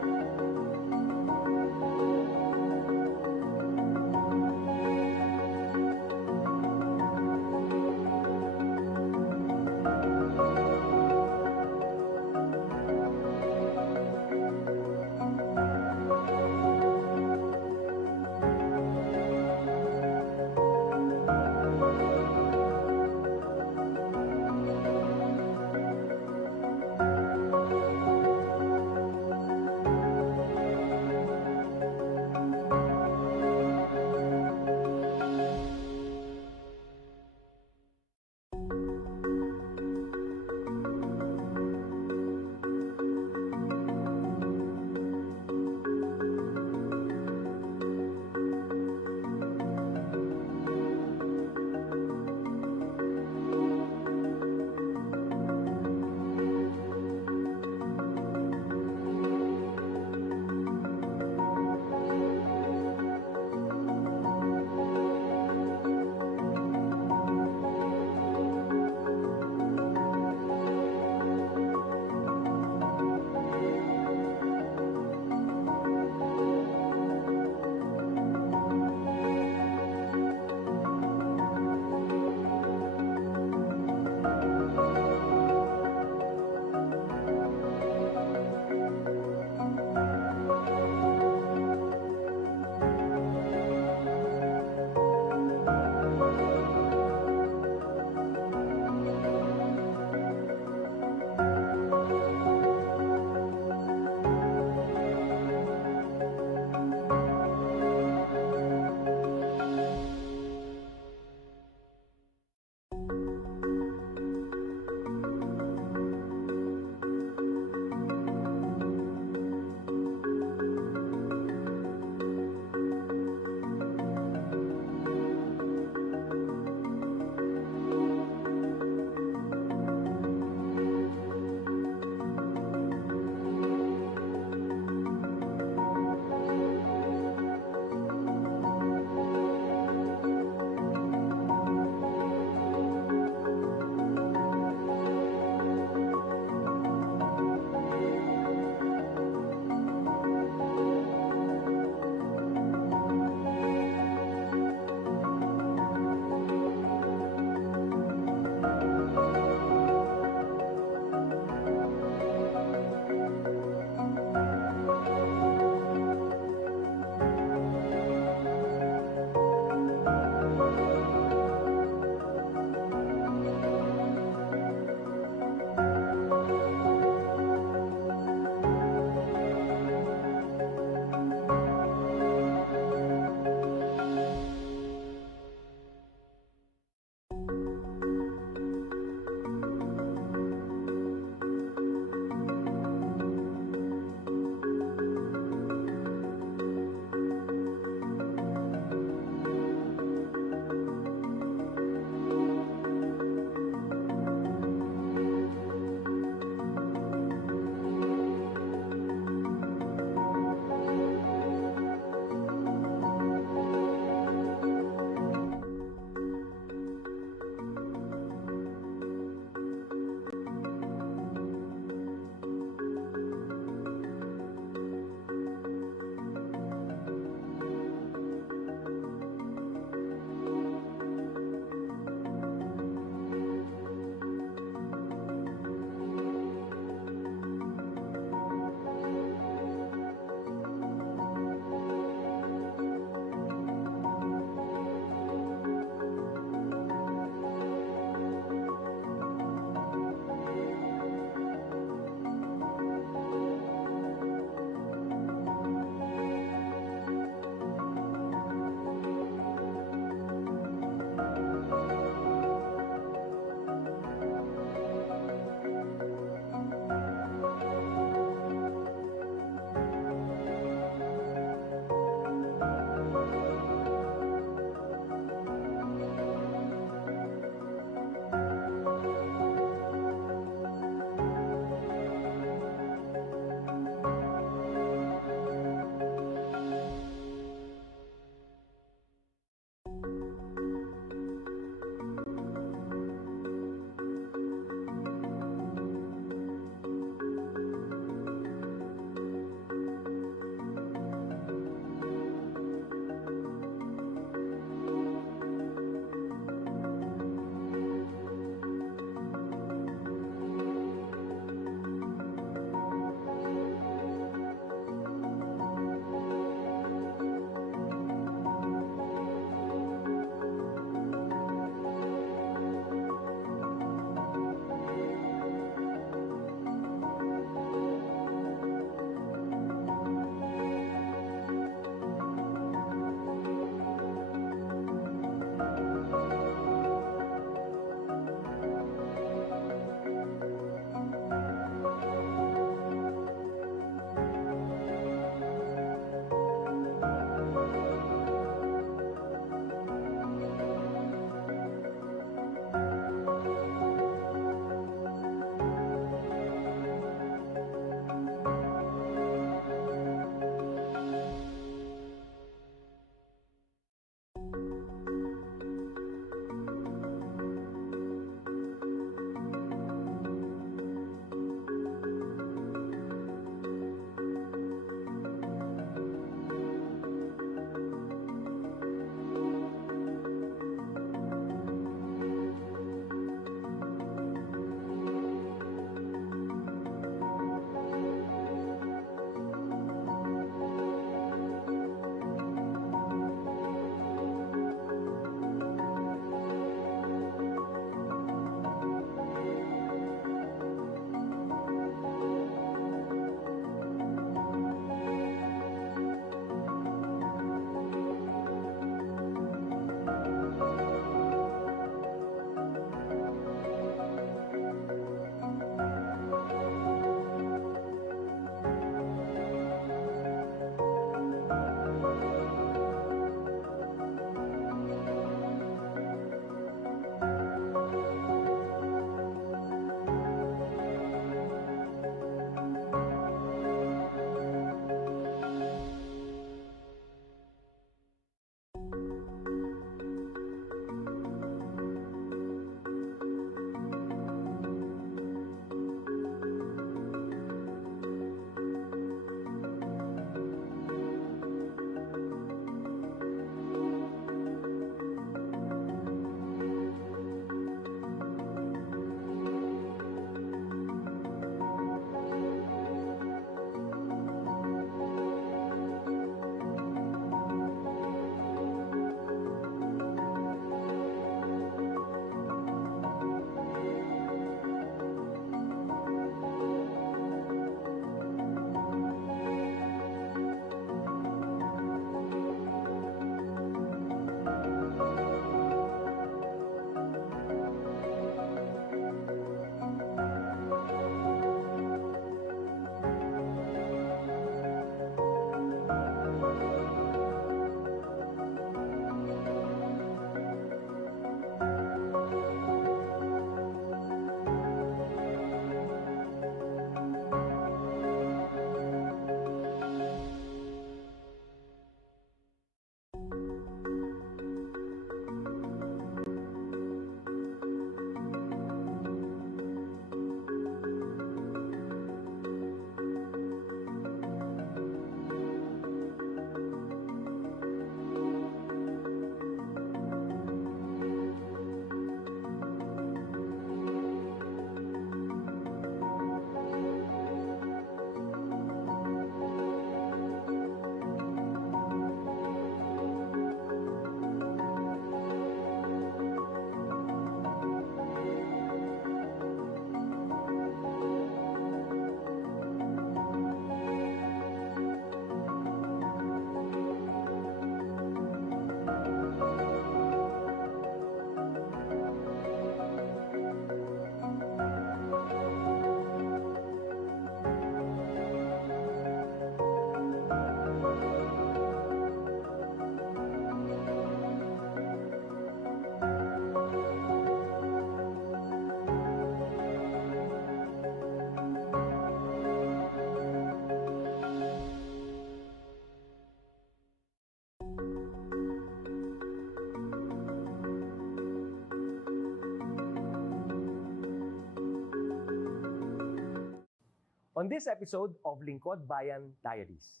On this episode of Lingkod Bayan Diaries,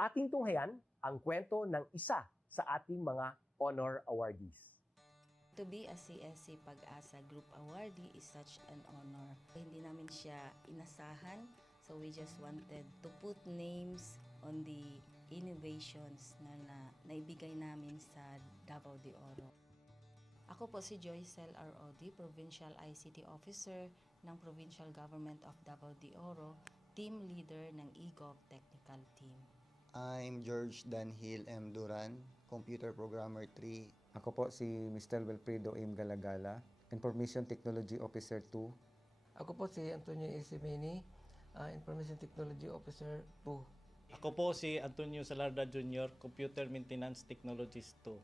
ating tunghayan ang kwento ng isa sa ating mga honor awardees. To be a CSC Pag-asa Group Awardee is such an honor. Hindi namin siya inasahan, so we just wanted to put names on the innovations na naibigay namin sa Davao de Oro. Ako po si Joycel R. Odi, Provincial ICT Officer ng Provincial Government of Davao de Oro, Team Leader ng eGov Technical Team. I'm George Danhil M. Duran, Computer Programmer 3. Ako po si Mr. Wilfredo M. Galagala, Information Technology Officer 2. Ako po si Antonio Isimini, Information Technology Officer 2. Ako po si Antonio Salarda Jr., Computer Maintenance Technologist 2.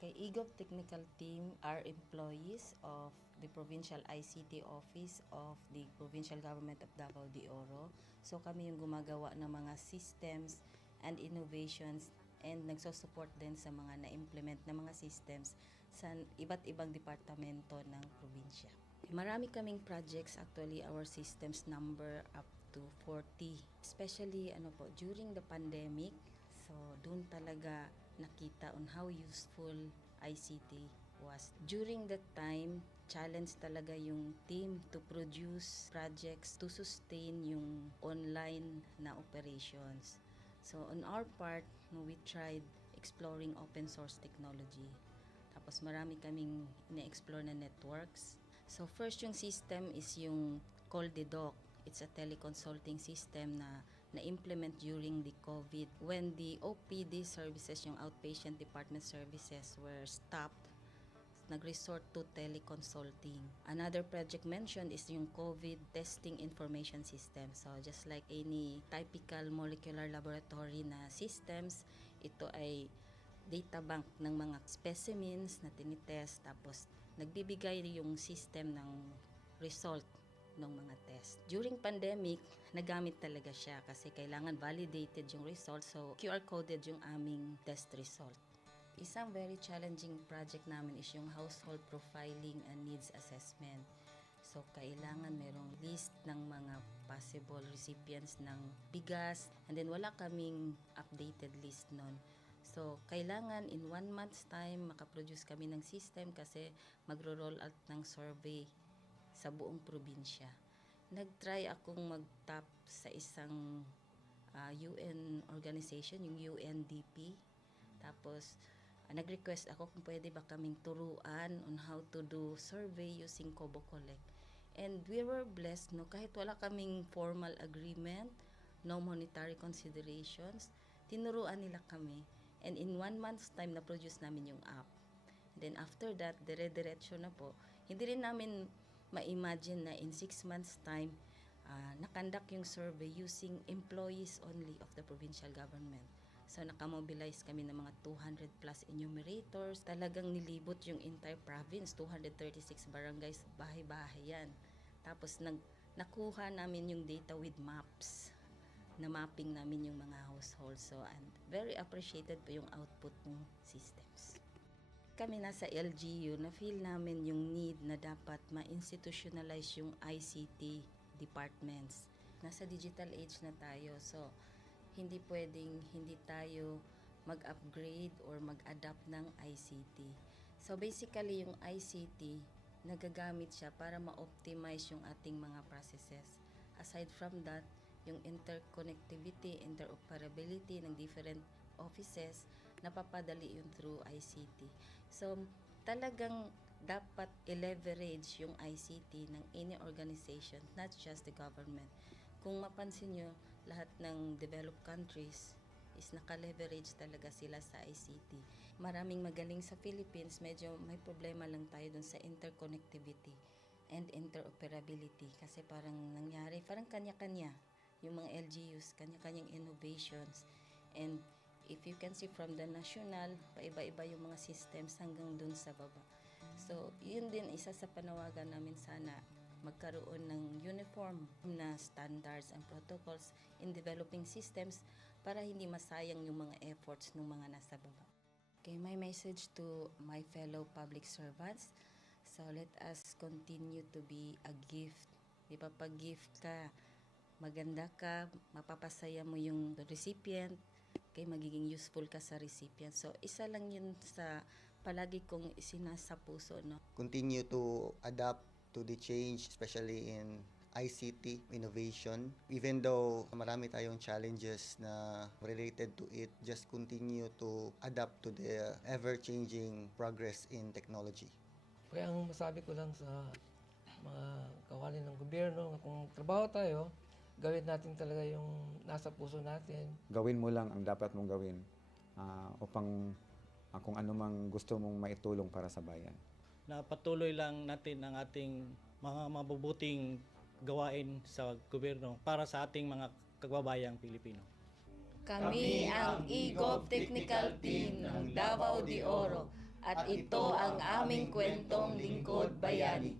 Kay eGov Technical Team are employees of the Provincial ICT Office of the Provincial Government of Davao de Oro. So kami yung gumagawa ng mga systems and innovations and nagsusupport din sa mga na-implement na mga systems sa iba't ibang departamento ng probinsya. Marami kaming projects, actually our systems number up to 40. Especially during the pandemic, so doon talaga nakita on how useful ICT was. During that time, challenge talaga yung team to produce projects to sustain yung online na operations. So on our part, we tried exploring open source technology. Tapos marami kaming ina-explore na networks. So first yung system is yung CallDedoc. It's a teleconsulting system na na-implement during the COVID. When the OPD services, yung outpatient department services, were stopped, nag-resort to teleconsulting. Another project mentioned is yung COVID testing information system. So just like any typical molecular laboratory na systems, ito ay data bank ng mga specimens na tinitest, tapos nagbibigay yung system ng result ng mga test. During pandemic, nagamit talaga siya kasi kailangan validated yung result, so QR-coded yung aming test result. Isang very challenging project namin is yung household profiling and needs assessment. So kailangan merong list ng mga possible recipients ng bigas, and then wala kaming updated list nun. So kailangan in 1 month's time makaproduce kami ng system kasi magro-roll out ng survey sa buong probinsya. Nag-try akong mag-tap sa isang UN organization, yung UNDP. Tapos, nag-request ako kung pwede ba kaming turuan on how to do survey using Kobo Collect. And we were blessed, kahit wala kaming formal agreement, no monetary considerations, tinuruan nila kami. And in 1 month's time, na-produce namin yung app. And then after that, dire-diretso na po. Hindi rin namin ma-imagine na in 6 months' time, nakandak yung survey using employees only of the provincial government. So nakamobilize kami ng mga 200 plus enumerators. Talagang nilibot yung entire province, 236 barangays, bahay-bahay yan. Tapos nakuha namin yung data with maps. Na mapping namin yung mga households. So and very appreciated po yung output ng systems. Kami nasa LGU, na-feel namin yung need na dapat ma-institutionalize yung ICT departments. Nasa digital age na tayo, so hindi pwedeng hindi tayo mag-upgrade or mag-adapt ng ICT. So basically, yung ICT, nagagamit siya para ma-optimize yung ating mga processes. Aside from that, yung interconnectivity, interoperability ng different offices, napapadali yun through ICT. So, talagang dapat i-leverage yung ICT ng any organization, not just the government. Kung mapansin nyo, lahat ng developed countries is naka-leverage talaga sila sa ICT. Maraming magaling sa Philippines, medyo may problema lang tayo dun sa interconnectivity and interoperability kasi parang nangyari, parang kanya-kanya yung mga LGUs, kanya-kanyang innovations. And if you can see from the national, paiba-iba yung mga systems hanggang dun sa baba. So, yun din isa sa panawagan namin, sana magkaroon ng uniform na standards and protocols in developing systems para hindi masayang yung mga efforts ng mga nasa baba. Okay, my message to my fellow public servants, so let us continue to be a gift. Di ba, pag gift ka, maganda ka, mapapasaya mo yung recipient, kay magiging useful ka sa recipient. So, isa lang yun sa palagi kong isinasa puso, no? Continue to adapt to the change, especially in ICT innovation. Even though marami tayong challenges na related to it, just continue to adapt to the ever-changing progress in technology. Kaya ang masabi ko lang sa mga kawani ng gobyerno, kung trabaho tayo, gawin natin talaga yung nasa puso natin. Gawin mo lang ang dapat mong gawin upang kung ano mang gusto mong maitulong para sa bayan. Na patuloy lang natin ang ating mga mabubuting gawain sa gobyerno para sa ating mga kababayang Pilipino. Kami ang EGOV Technical Team ng Davao de Oro at ito ang aming kwentong Lingkod Bayani.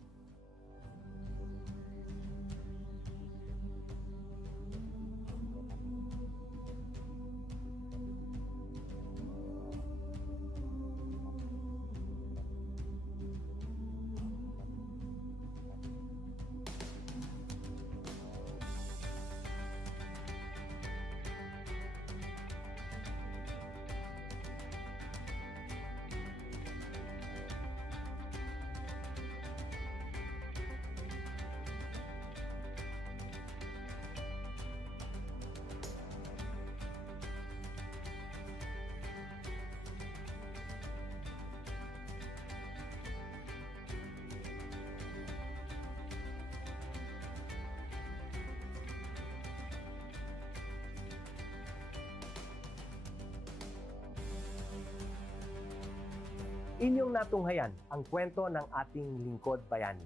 Inyong natunghayan ang kwento ng ating lingkod bayani.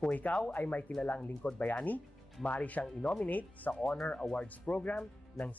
Kung ikaw ay may kilalang lingkod bayani, maaari siyang i-nominate sa Honor Awards Program ng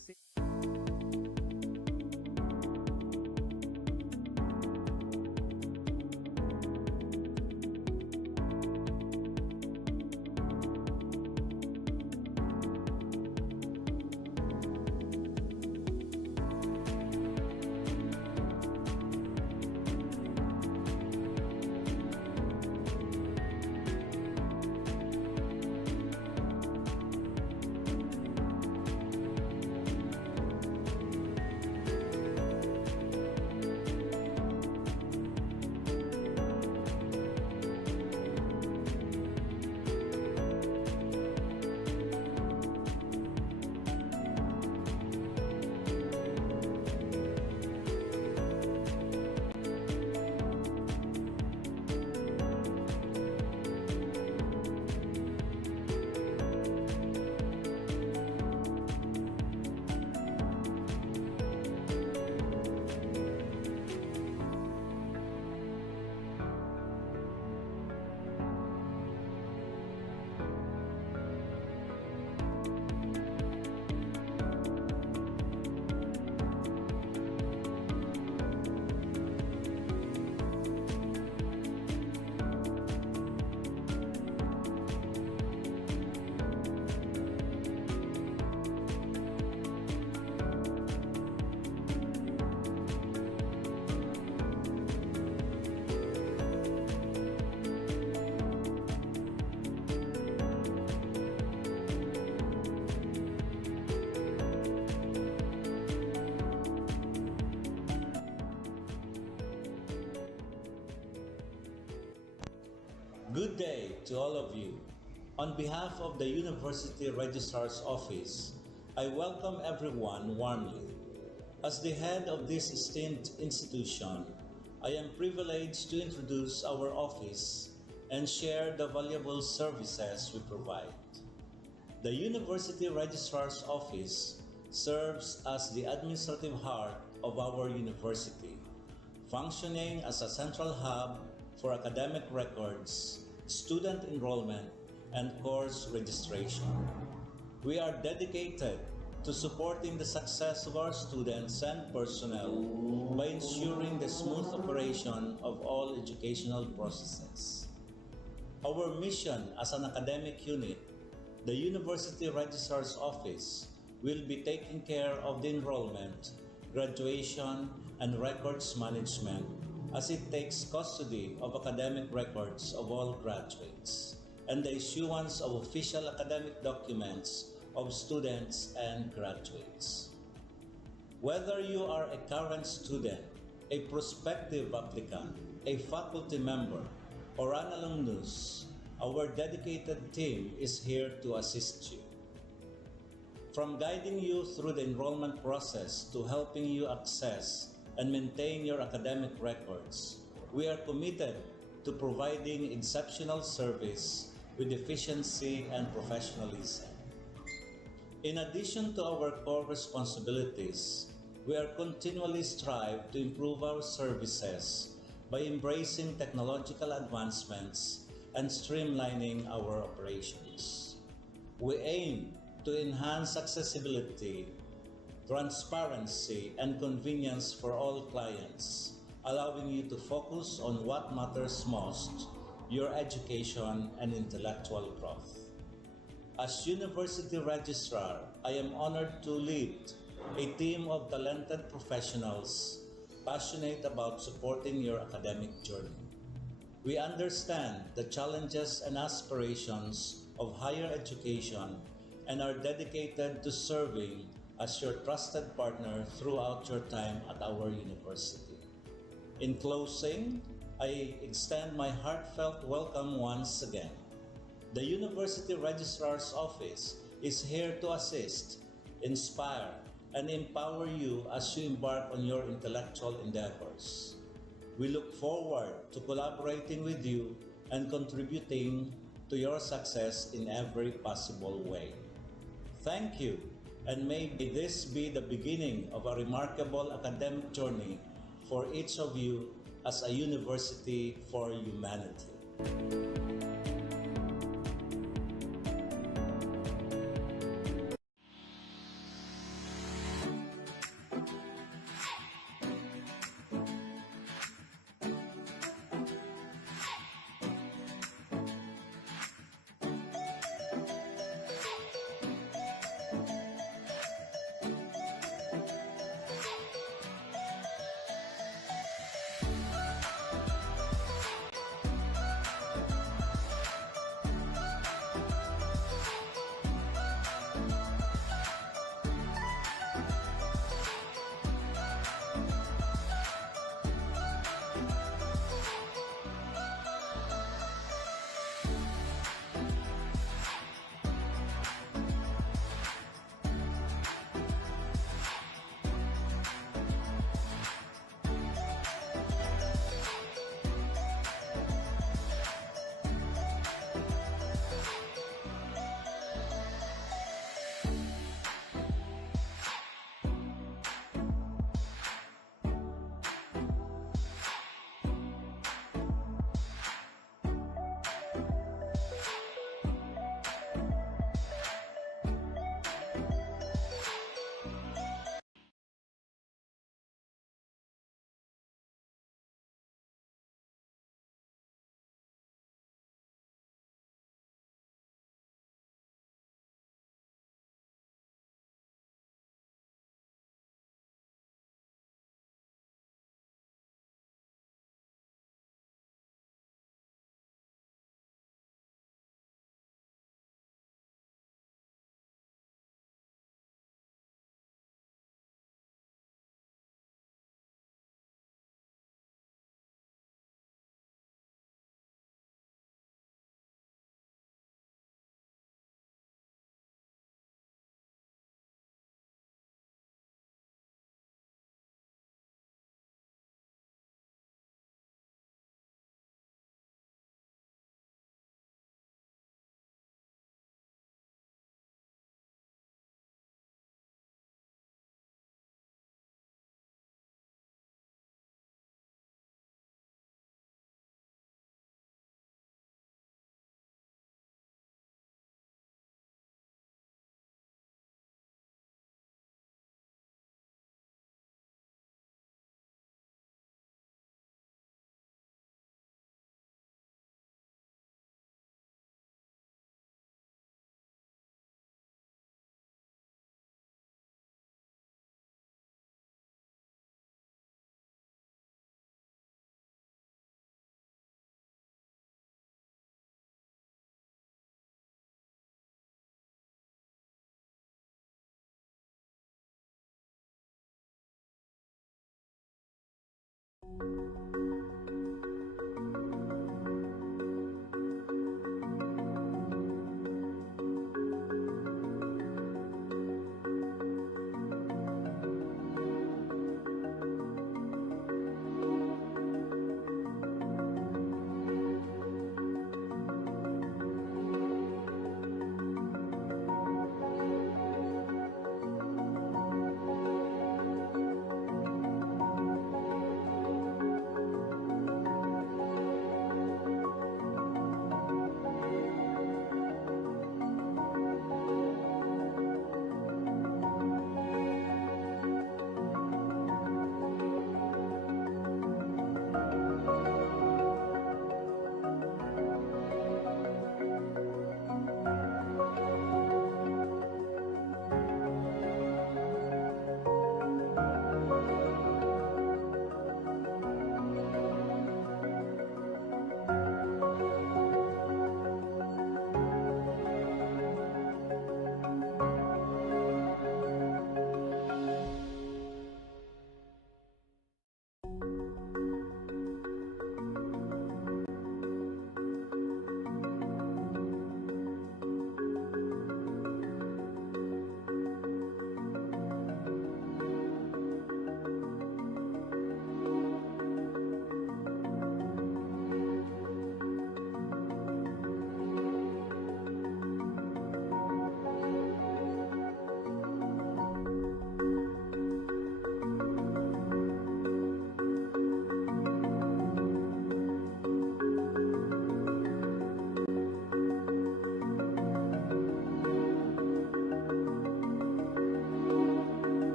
Good day to all of you. On behalf of the University Registrar's Office, I welcome everyone warmly. As the head of this esteemed institution, I am privileged to introduce our office and share the valuable services we provide. The University Registrar's Office serves as the administrative heart of our university, functioning as a central hub for academic records, student enrollment, and course registration. We are dedicated to supporting the success of our students and personnel by ensuring the smooth operation of all educational processes. Our mission as an academic unit, the University Registrar's Office, will be taking care of the enrollment, graduation, and records management as it takes custody of academic records of all graduates and the issuance of official academic documents of students and graduates. Whether you are a current student, a prospective applicant, a faculty member, or an alumnus, our dedicated team is here to assist you. From guiding you through the enrollment process to helping you access and maintain your academic records, we are committed to providing exceptional service with efficiency and professionalism. In addition to our core responsibilities, we are continually strive to improve our services by embracing technological advancements and streamlining our operations. We aim to enhance accessibility, transparency, and convenience for all clients, allowing you to focus on what matters most, your education and intellectual growth. As University Registrar, I am honored to lead a team of talented professionals passionate about supporting your academic journey. We understand the challenges and aspirations of higher education and are dedicated to serving as your trusted partner throughout your time at our university. In closing, I extend my heartfelt welcome once again. The University Registrar's Office is here to assist, inspire, and empower you as you embark on your intellectual endeavors. We look forward to collaborating with you and contributing to your success in every possible way. Thank you, and may this be the beginning of a remarkable academic journey for each of you as a university for humanity.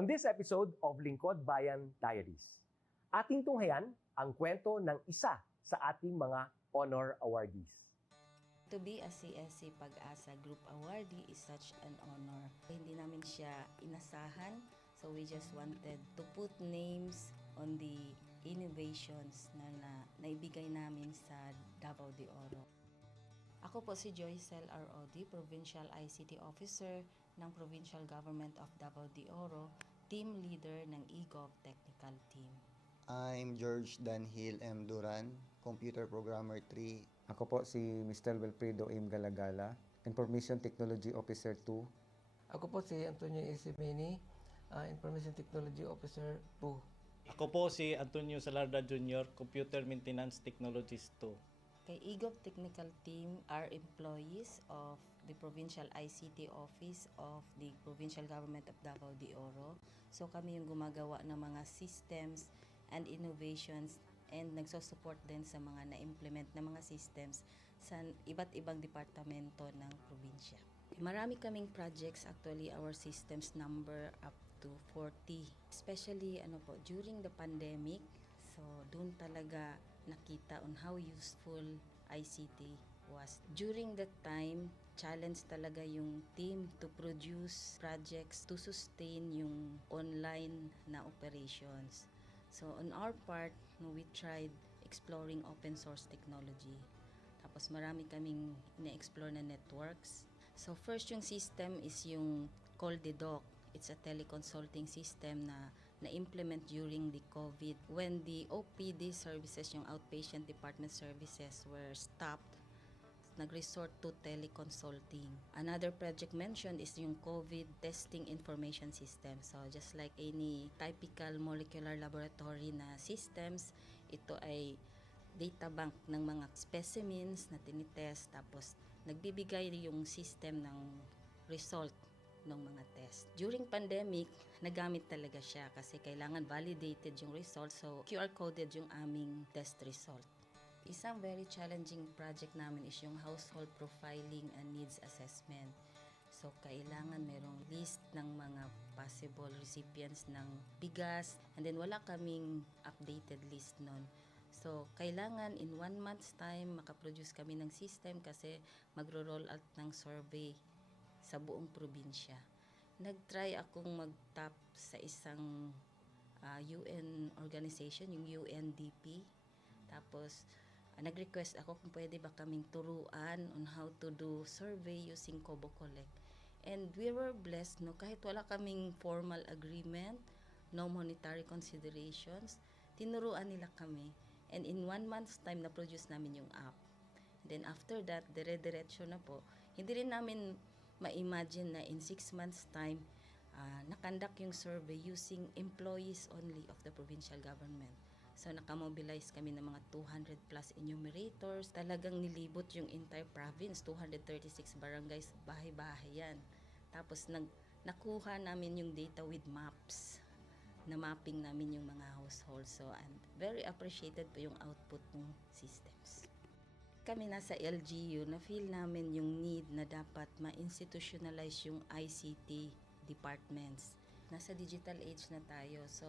On this episode of Lingkod Bayan Diaries, ating tunghayan ang kwento ng isa sa ating mga honor awardees. To be a CSC Pag-asa Group Awardee is such an honor. Hindi namin siya inasahan, so we just wanted to put names on the innovations na naibigay namin sa Davao de Oro. Ako po si Joycel R. Odi, Provincial ICT Officer ng Provincial Government of Davao de Oro, Team Leader ng eGov Technical Team. I'm George Danhil M. Duran, Computer Programmer 3. Ako po si Mr. Wilfredo M. Galagala, Information Technology Officer 2. Ako po si Antonio Isimeni, Information Technology Officer 2. Ako po si Antonio Salarda Jr., Computer Maintenance Technologist 2. Kay eGov Technical Team are employees of the Provincial ICT Office of the Provincial Government of Davao de Oro. So kami yung gumagawa ng mga systems and innovations and nagsusupport din sa mga na-implement na mga systems sa iba't ibang departamento ng probinsya. Marami kaming projects, actually our systems number up to 40. Especially during the pandemic, so doon talaga nakita on how useful ICT was. During that time, challenge talaga yung team to produce projects to sustain yung online na operations. So on our part, we tried exploring open source technology. Tapos marami kaming ina-explore na networks. So first yung system is yung CallDedoc. It's a teleconsulting system na na-implement during the COVID. When the OPD services, yung outpatient department services were stopped, nag-resort to teleconsulting. Another project mentioned is yung COVID testing information system. So just like any typical molecular laboratory na systems, ito ay data bank ng mga specimens na tinitest, tapos nagbibigay yung system ng result ng mga test. During pandemic, nagamit talaga siya kasi kailangan validated yung result, so QR coded yung aming test result. Isang very challenging project namin is yung household profiling and needs assessment. So, kailangan merong list ng mga possible recipients ng bigas, and then wala kaming updated list nun. So, kailangan in 1 month's time makaproduce kami ng system kasi magro-roll out ng survey sa buong probinsya. Nag-try akong mag-tap sa isang UN organization, yung UNDP. Tapos, nag-request ako kung pwede ba kaming turuan on how to do survey using Kobo Collect. And we were blessed, kahit wala kaming formal agreement, no monetary considerations, tinuruan nila kami. And in 1 month's time, na-produce namin yung app. Then after that, dire-diretso na po. Hindi rin namin ma-imagine na in 6 months time, nakandak yung survey using employees only of the provincial government. So, nakamobilize kami ng mga 200 plus enumerators. Talagang nilibot yung entire province, 236 barangays, bahay-bahay yan. Tapos, nakuha namin yung data with maps. Na-mapping namin yung mga households. So, and very appreciated po yung output ng systems. Kami nasa LGU, na-feel namin yung need na dapat ma-institutionalize yung ICT departments. Nasa digital age na tayo, so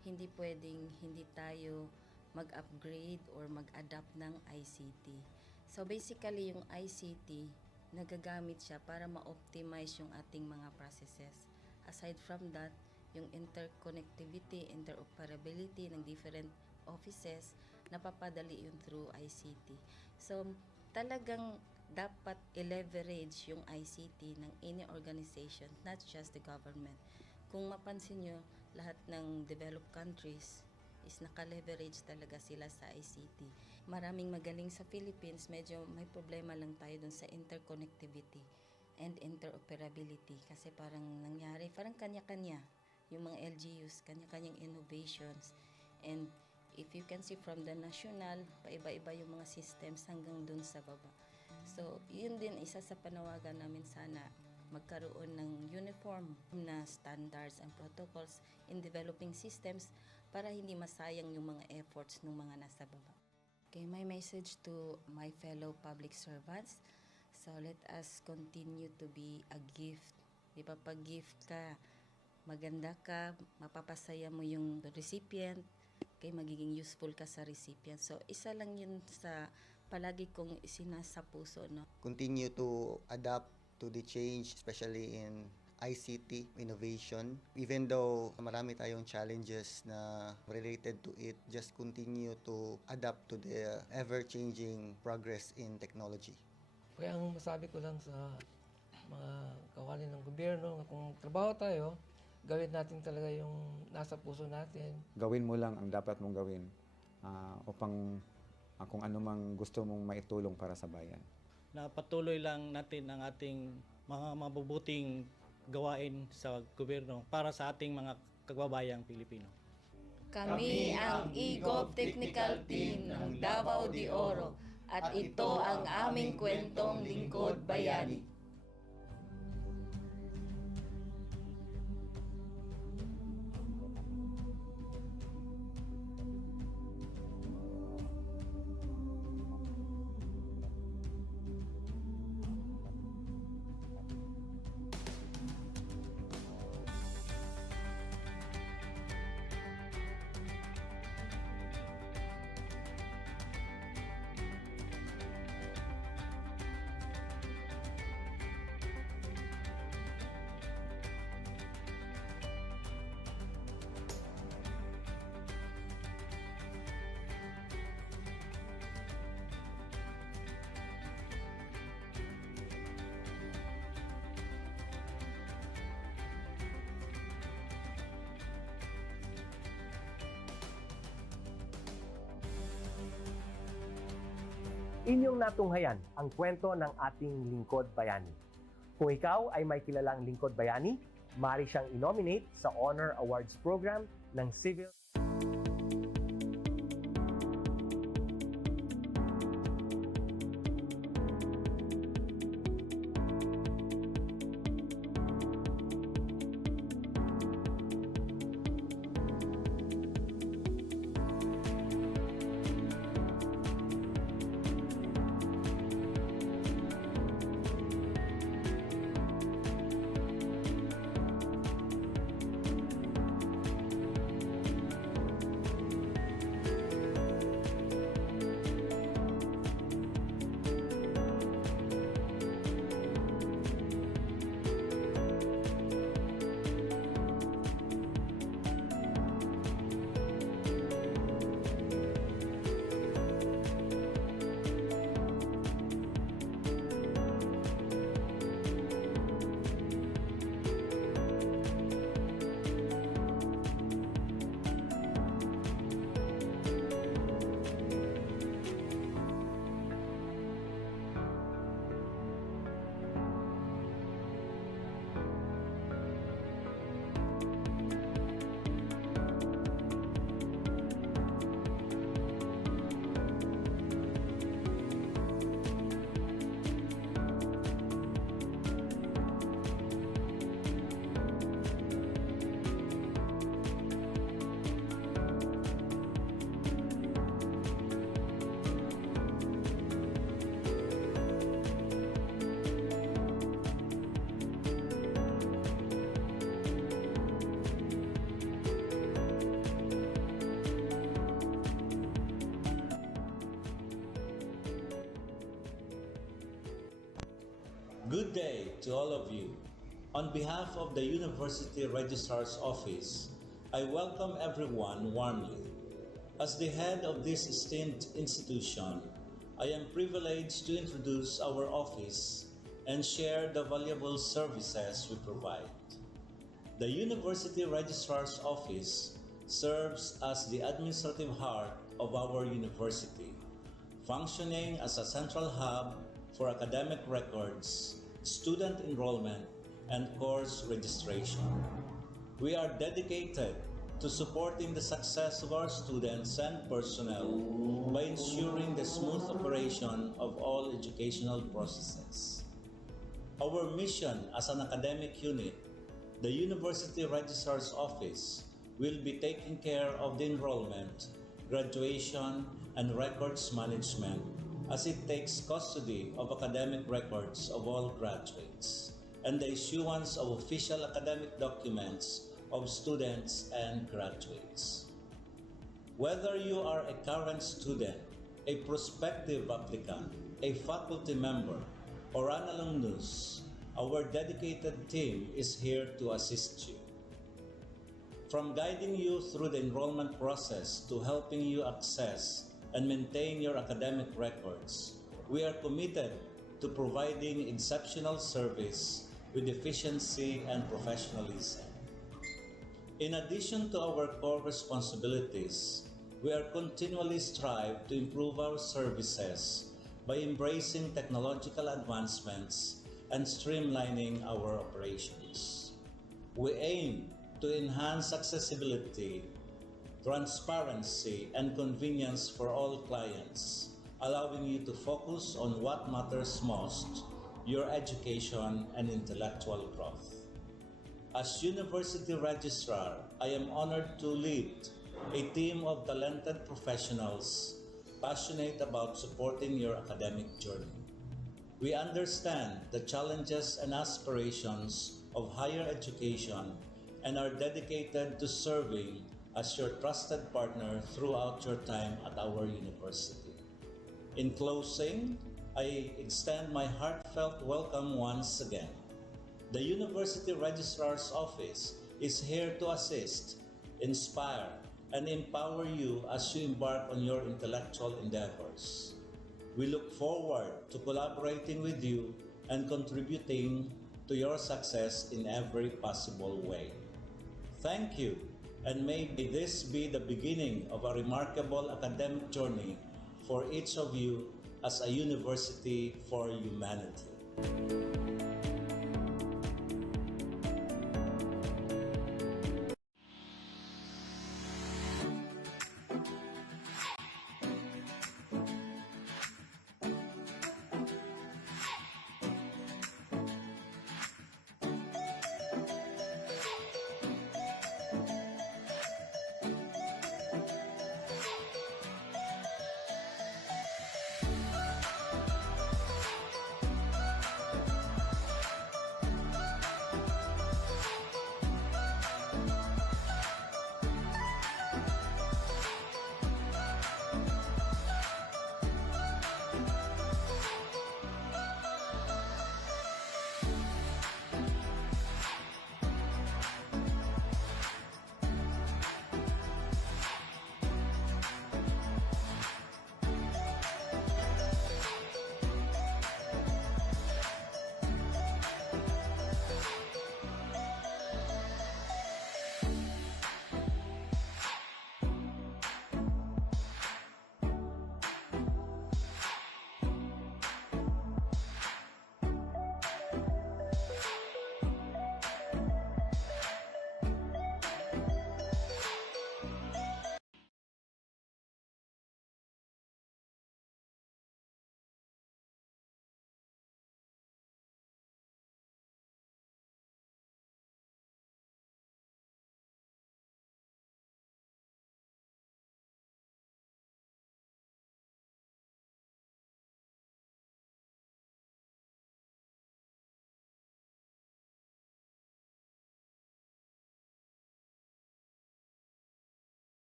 hindi pwedeng hindi tayo mag-upgrade or mag-adapt ng ICT. So basically, yung ICT, nagagamit siya para ma-optimize yung ating mga processes. Aside from that, yung interconnectivity, interoperability ng different offices, napapadali yun through ICT. So talagang dapat i-leverage yung ICT ng any organization, not just the government. Kung mapansin nyo, lahat ng developed countries is naka-leverage talaga sila sa ICT. Maraming magaling sa Philippines, medyo may problema lang tayo dun sa interconnectivity and interoperability kasi parang nangyari, parang kanya-kanya yung mga LGUs, kanya-kanyang innovations. And if you can see from the national, paiba-iba yung mga systems hanggang dun sa baba. So, yun din isa sa panawagan namin, sana magkaroon ng uniform na standards and protocols in developing systems para hindi masayang yung mga efforts ng mga nasa baba. Okay, my message to my fellow public servants, so let us continue to be a gift. Di ba, pag gift ka, maganda ka, mapapasaya mo yung recipient, kay magiging useful ka sa recipient. So, isa lang yun sa palagi kong isinasa puso, no? Continue to adapt to the change, especially in ICT innovation. Even though marami tayong challenges na related to it, just continue to adapt to the ever-changing progress in technology. Kaya ang masabi ko lang sa mga kawani ng gobyerno, kung trabaho tayo, gawin natin talaga yung nasa puso natin. Gawin mo lang ang dapat mong gawin upang kung ano mang gusto mong maitulong para sa bayan. Na patuloy lang natin ang ating mga mabubuting gawain sa gobyerno para sa ating mga kababayang Pilipino. Kami ang EGOV Technical Team ng Davao de Oro at ito ang aming kwentong Lingkod Bayani. Inyong natunghayan ang kwento ng ating lingkod bayani. Kung ikaw ay may kilalang lingkod bayani, maaari siyang i-nominate sa Honor Awards Program ng Civil Good day to all of you. On behalf of the University Registrar's Office, I welcome everyone warmly. As the head of this esteemed institution, I am privileged to introduce our office and share the valuable services we provide. The University Registrar's Office serves as the administrative heart of our university, functioning as a central hub for academic records, student enrollment, and course registration. We are dedicated to supporting the success of our students and personnel by ensuring the smooth operation of all educational processes. Our mission as an academic unit, the University Registrar's Office, will be taking care of the enrollment, graduation, and records management as it takes custody of academic records of all graduates and the issuance of official academic documents of students and graduates. Whether you are a current student, a prospective applicant, a faculty member, or an alumnus, our dedicated team is here to assist you. From guiding you through the enrollment process to helping you access and maintain your academic records, we are committed to providing exceptional service with efficiency and professionalism. In addition to our core responsibilities, we are continually strive to improve our services by embracing technological advancements and streamlining our operations. We aim to enhance accessibility, transparency, and convenience for all clients, allowing you to focus on what matters most, your education and intellectual growth. As University Registrar, I am honored to lead a team of talented professionals passionate about supporting your academic journey. We understand the challenges and aspirations of higher education and are dedicated to serving as your trusted partner throughout your time at our university. In closing, I extend my heartfelt welcome once again. The University Registrar's Office is here to assist, inspire, and empower you as you embark on your intellectual endeavors. We look forward to collaborating with you and contributing to your success in every possible way. Thank you, and may this be the beginning of a remarkable academic journey for each of you as a university for humanity.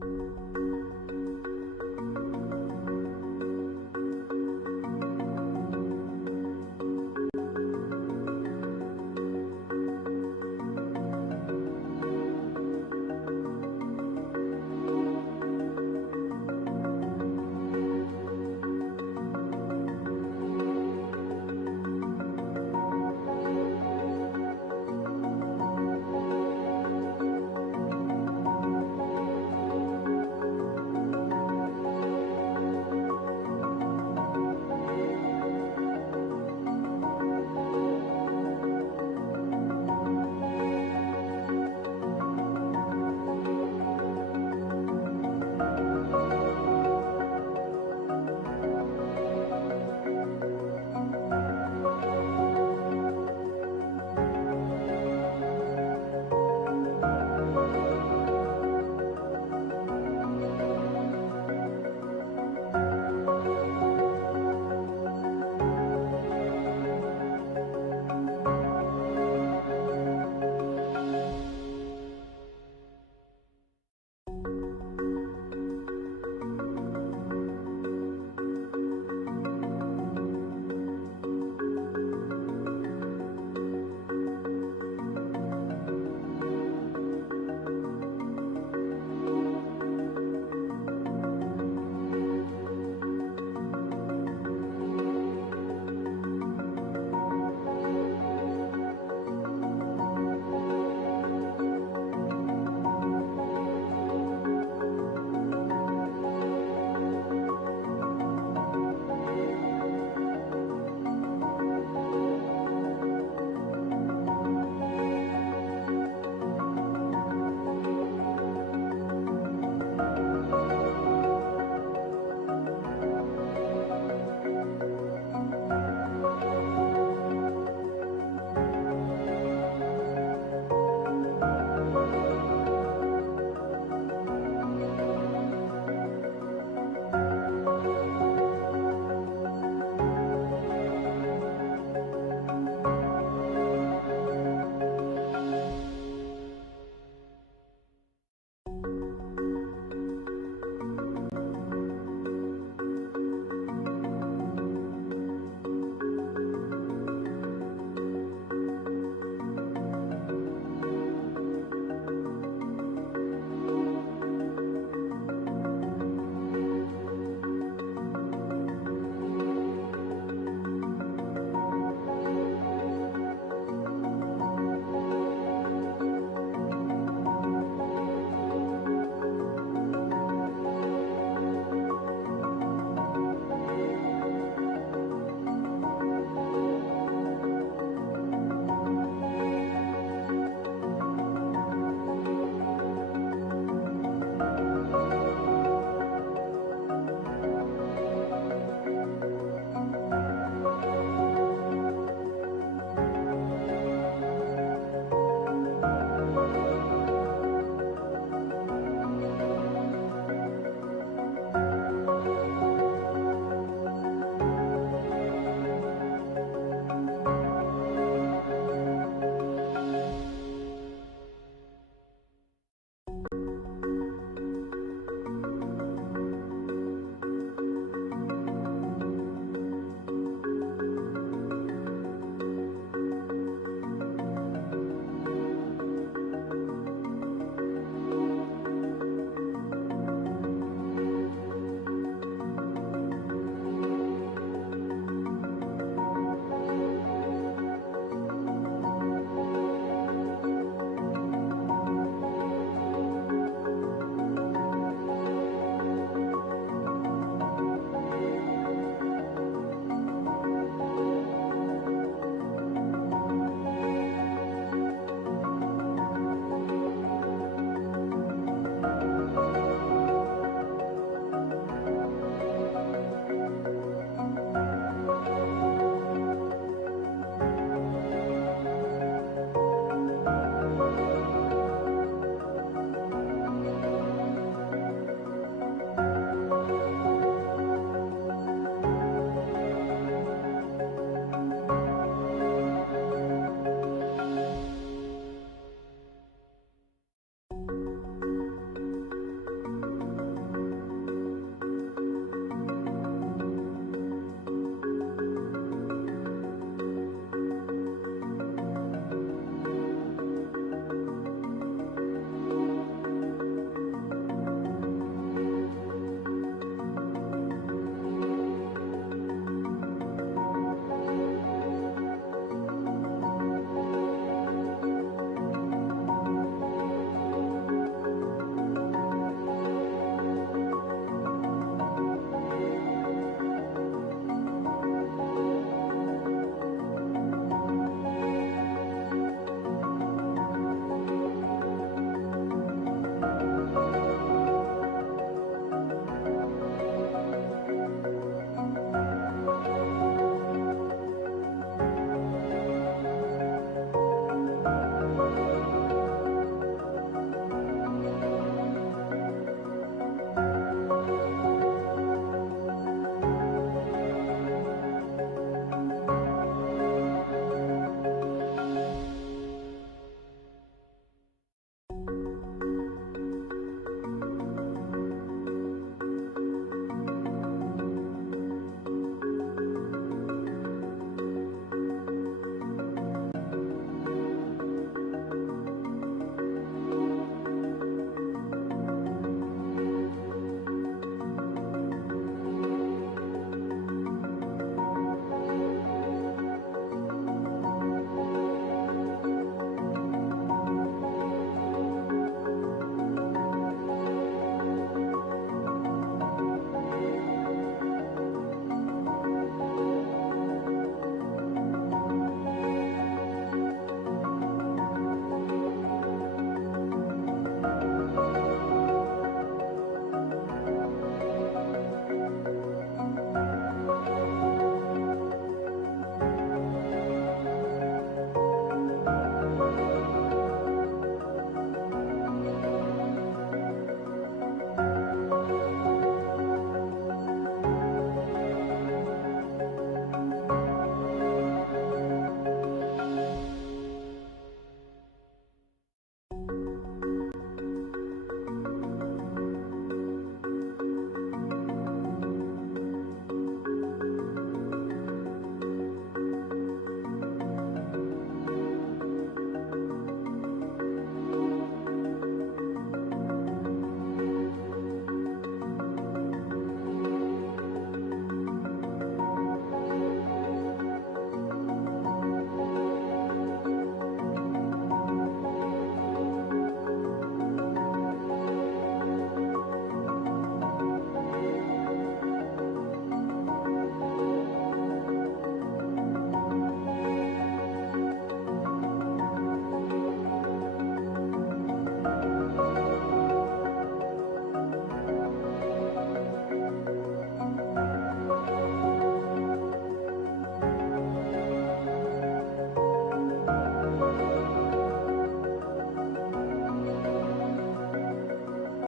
Bye!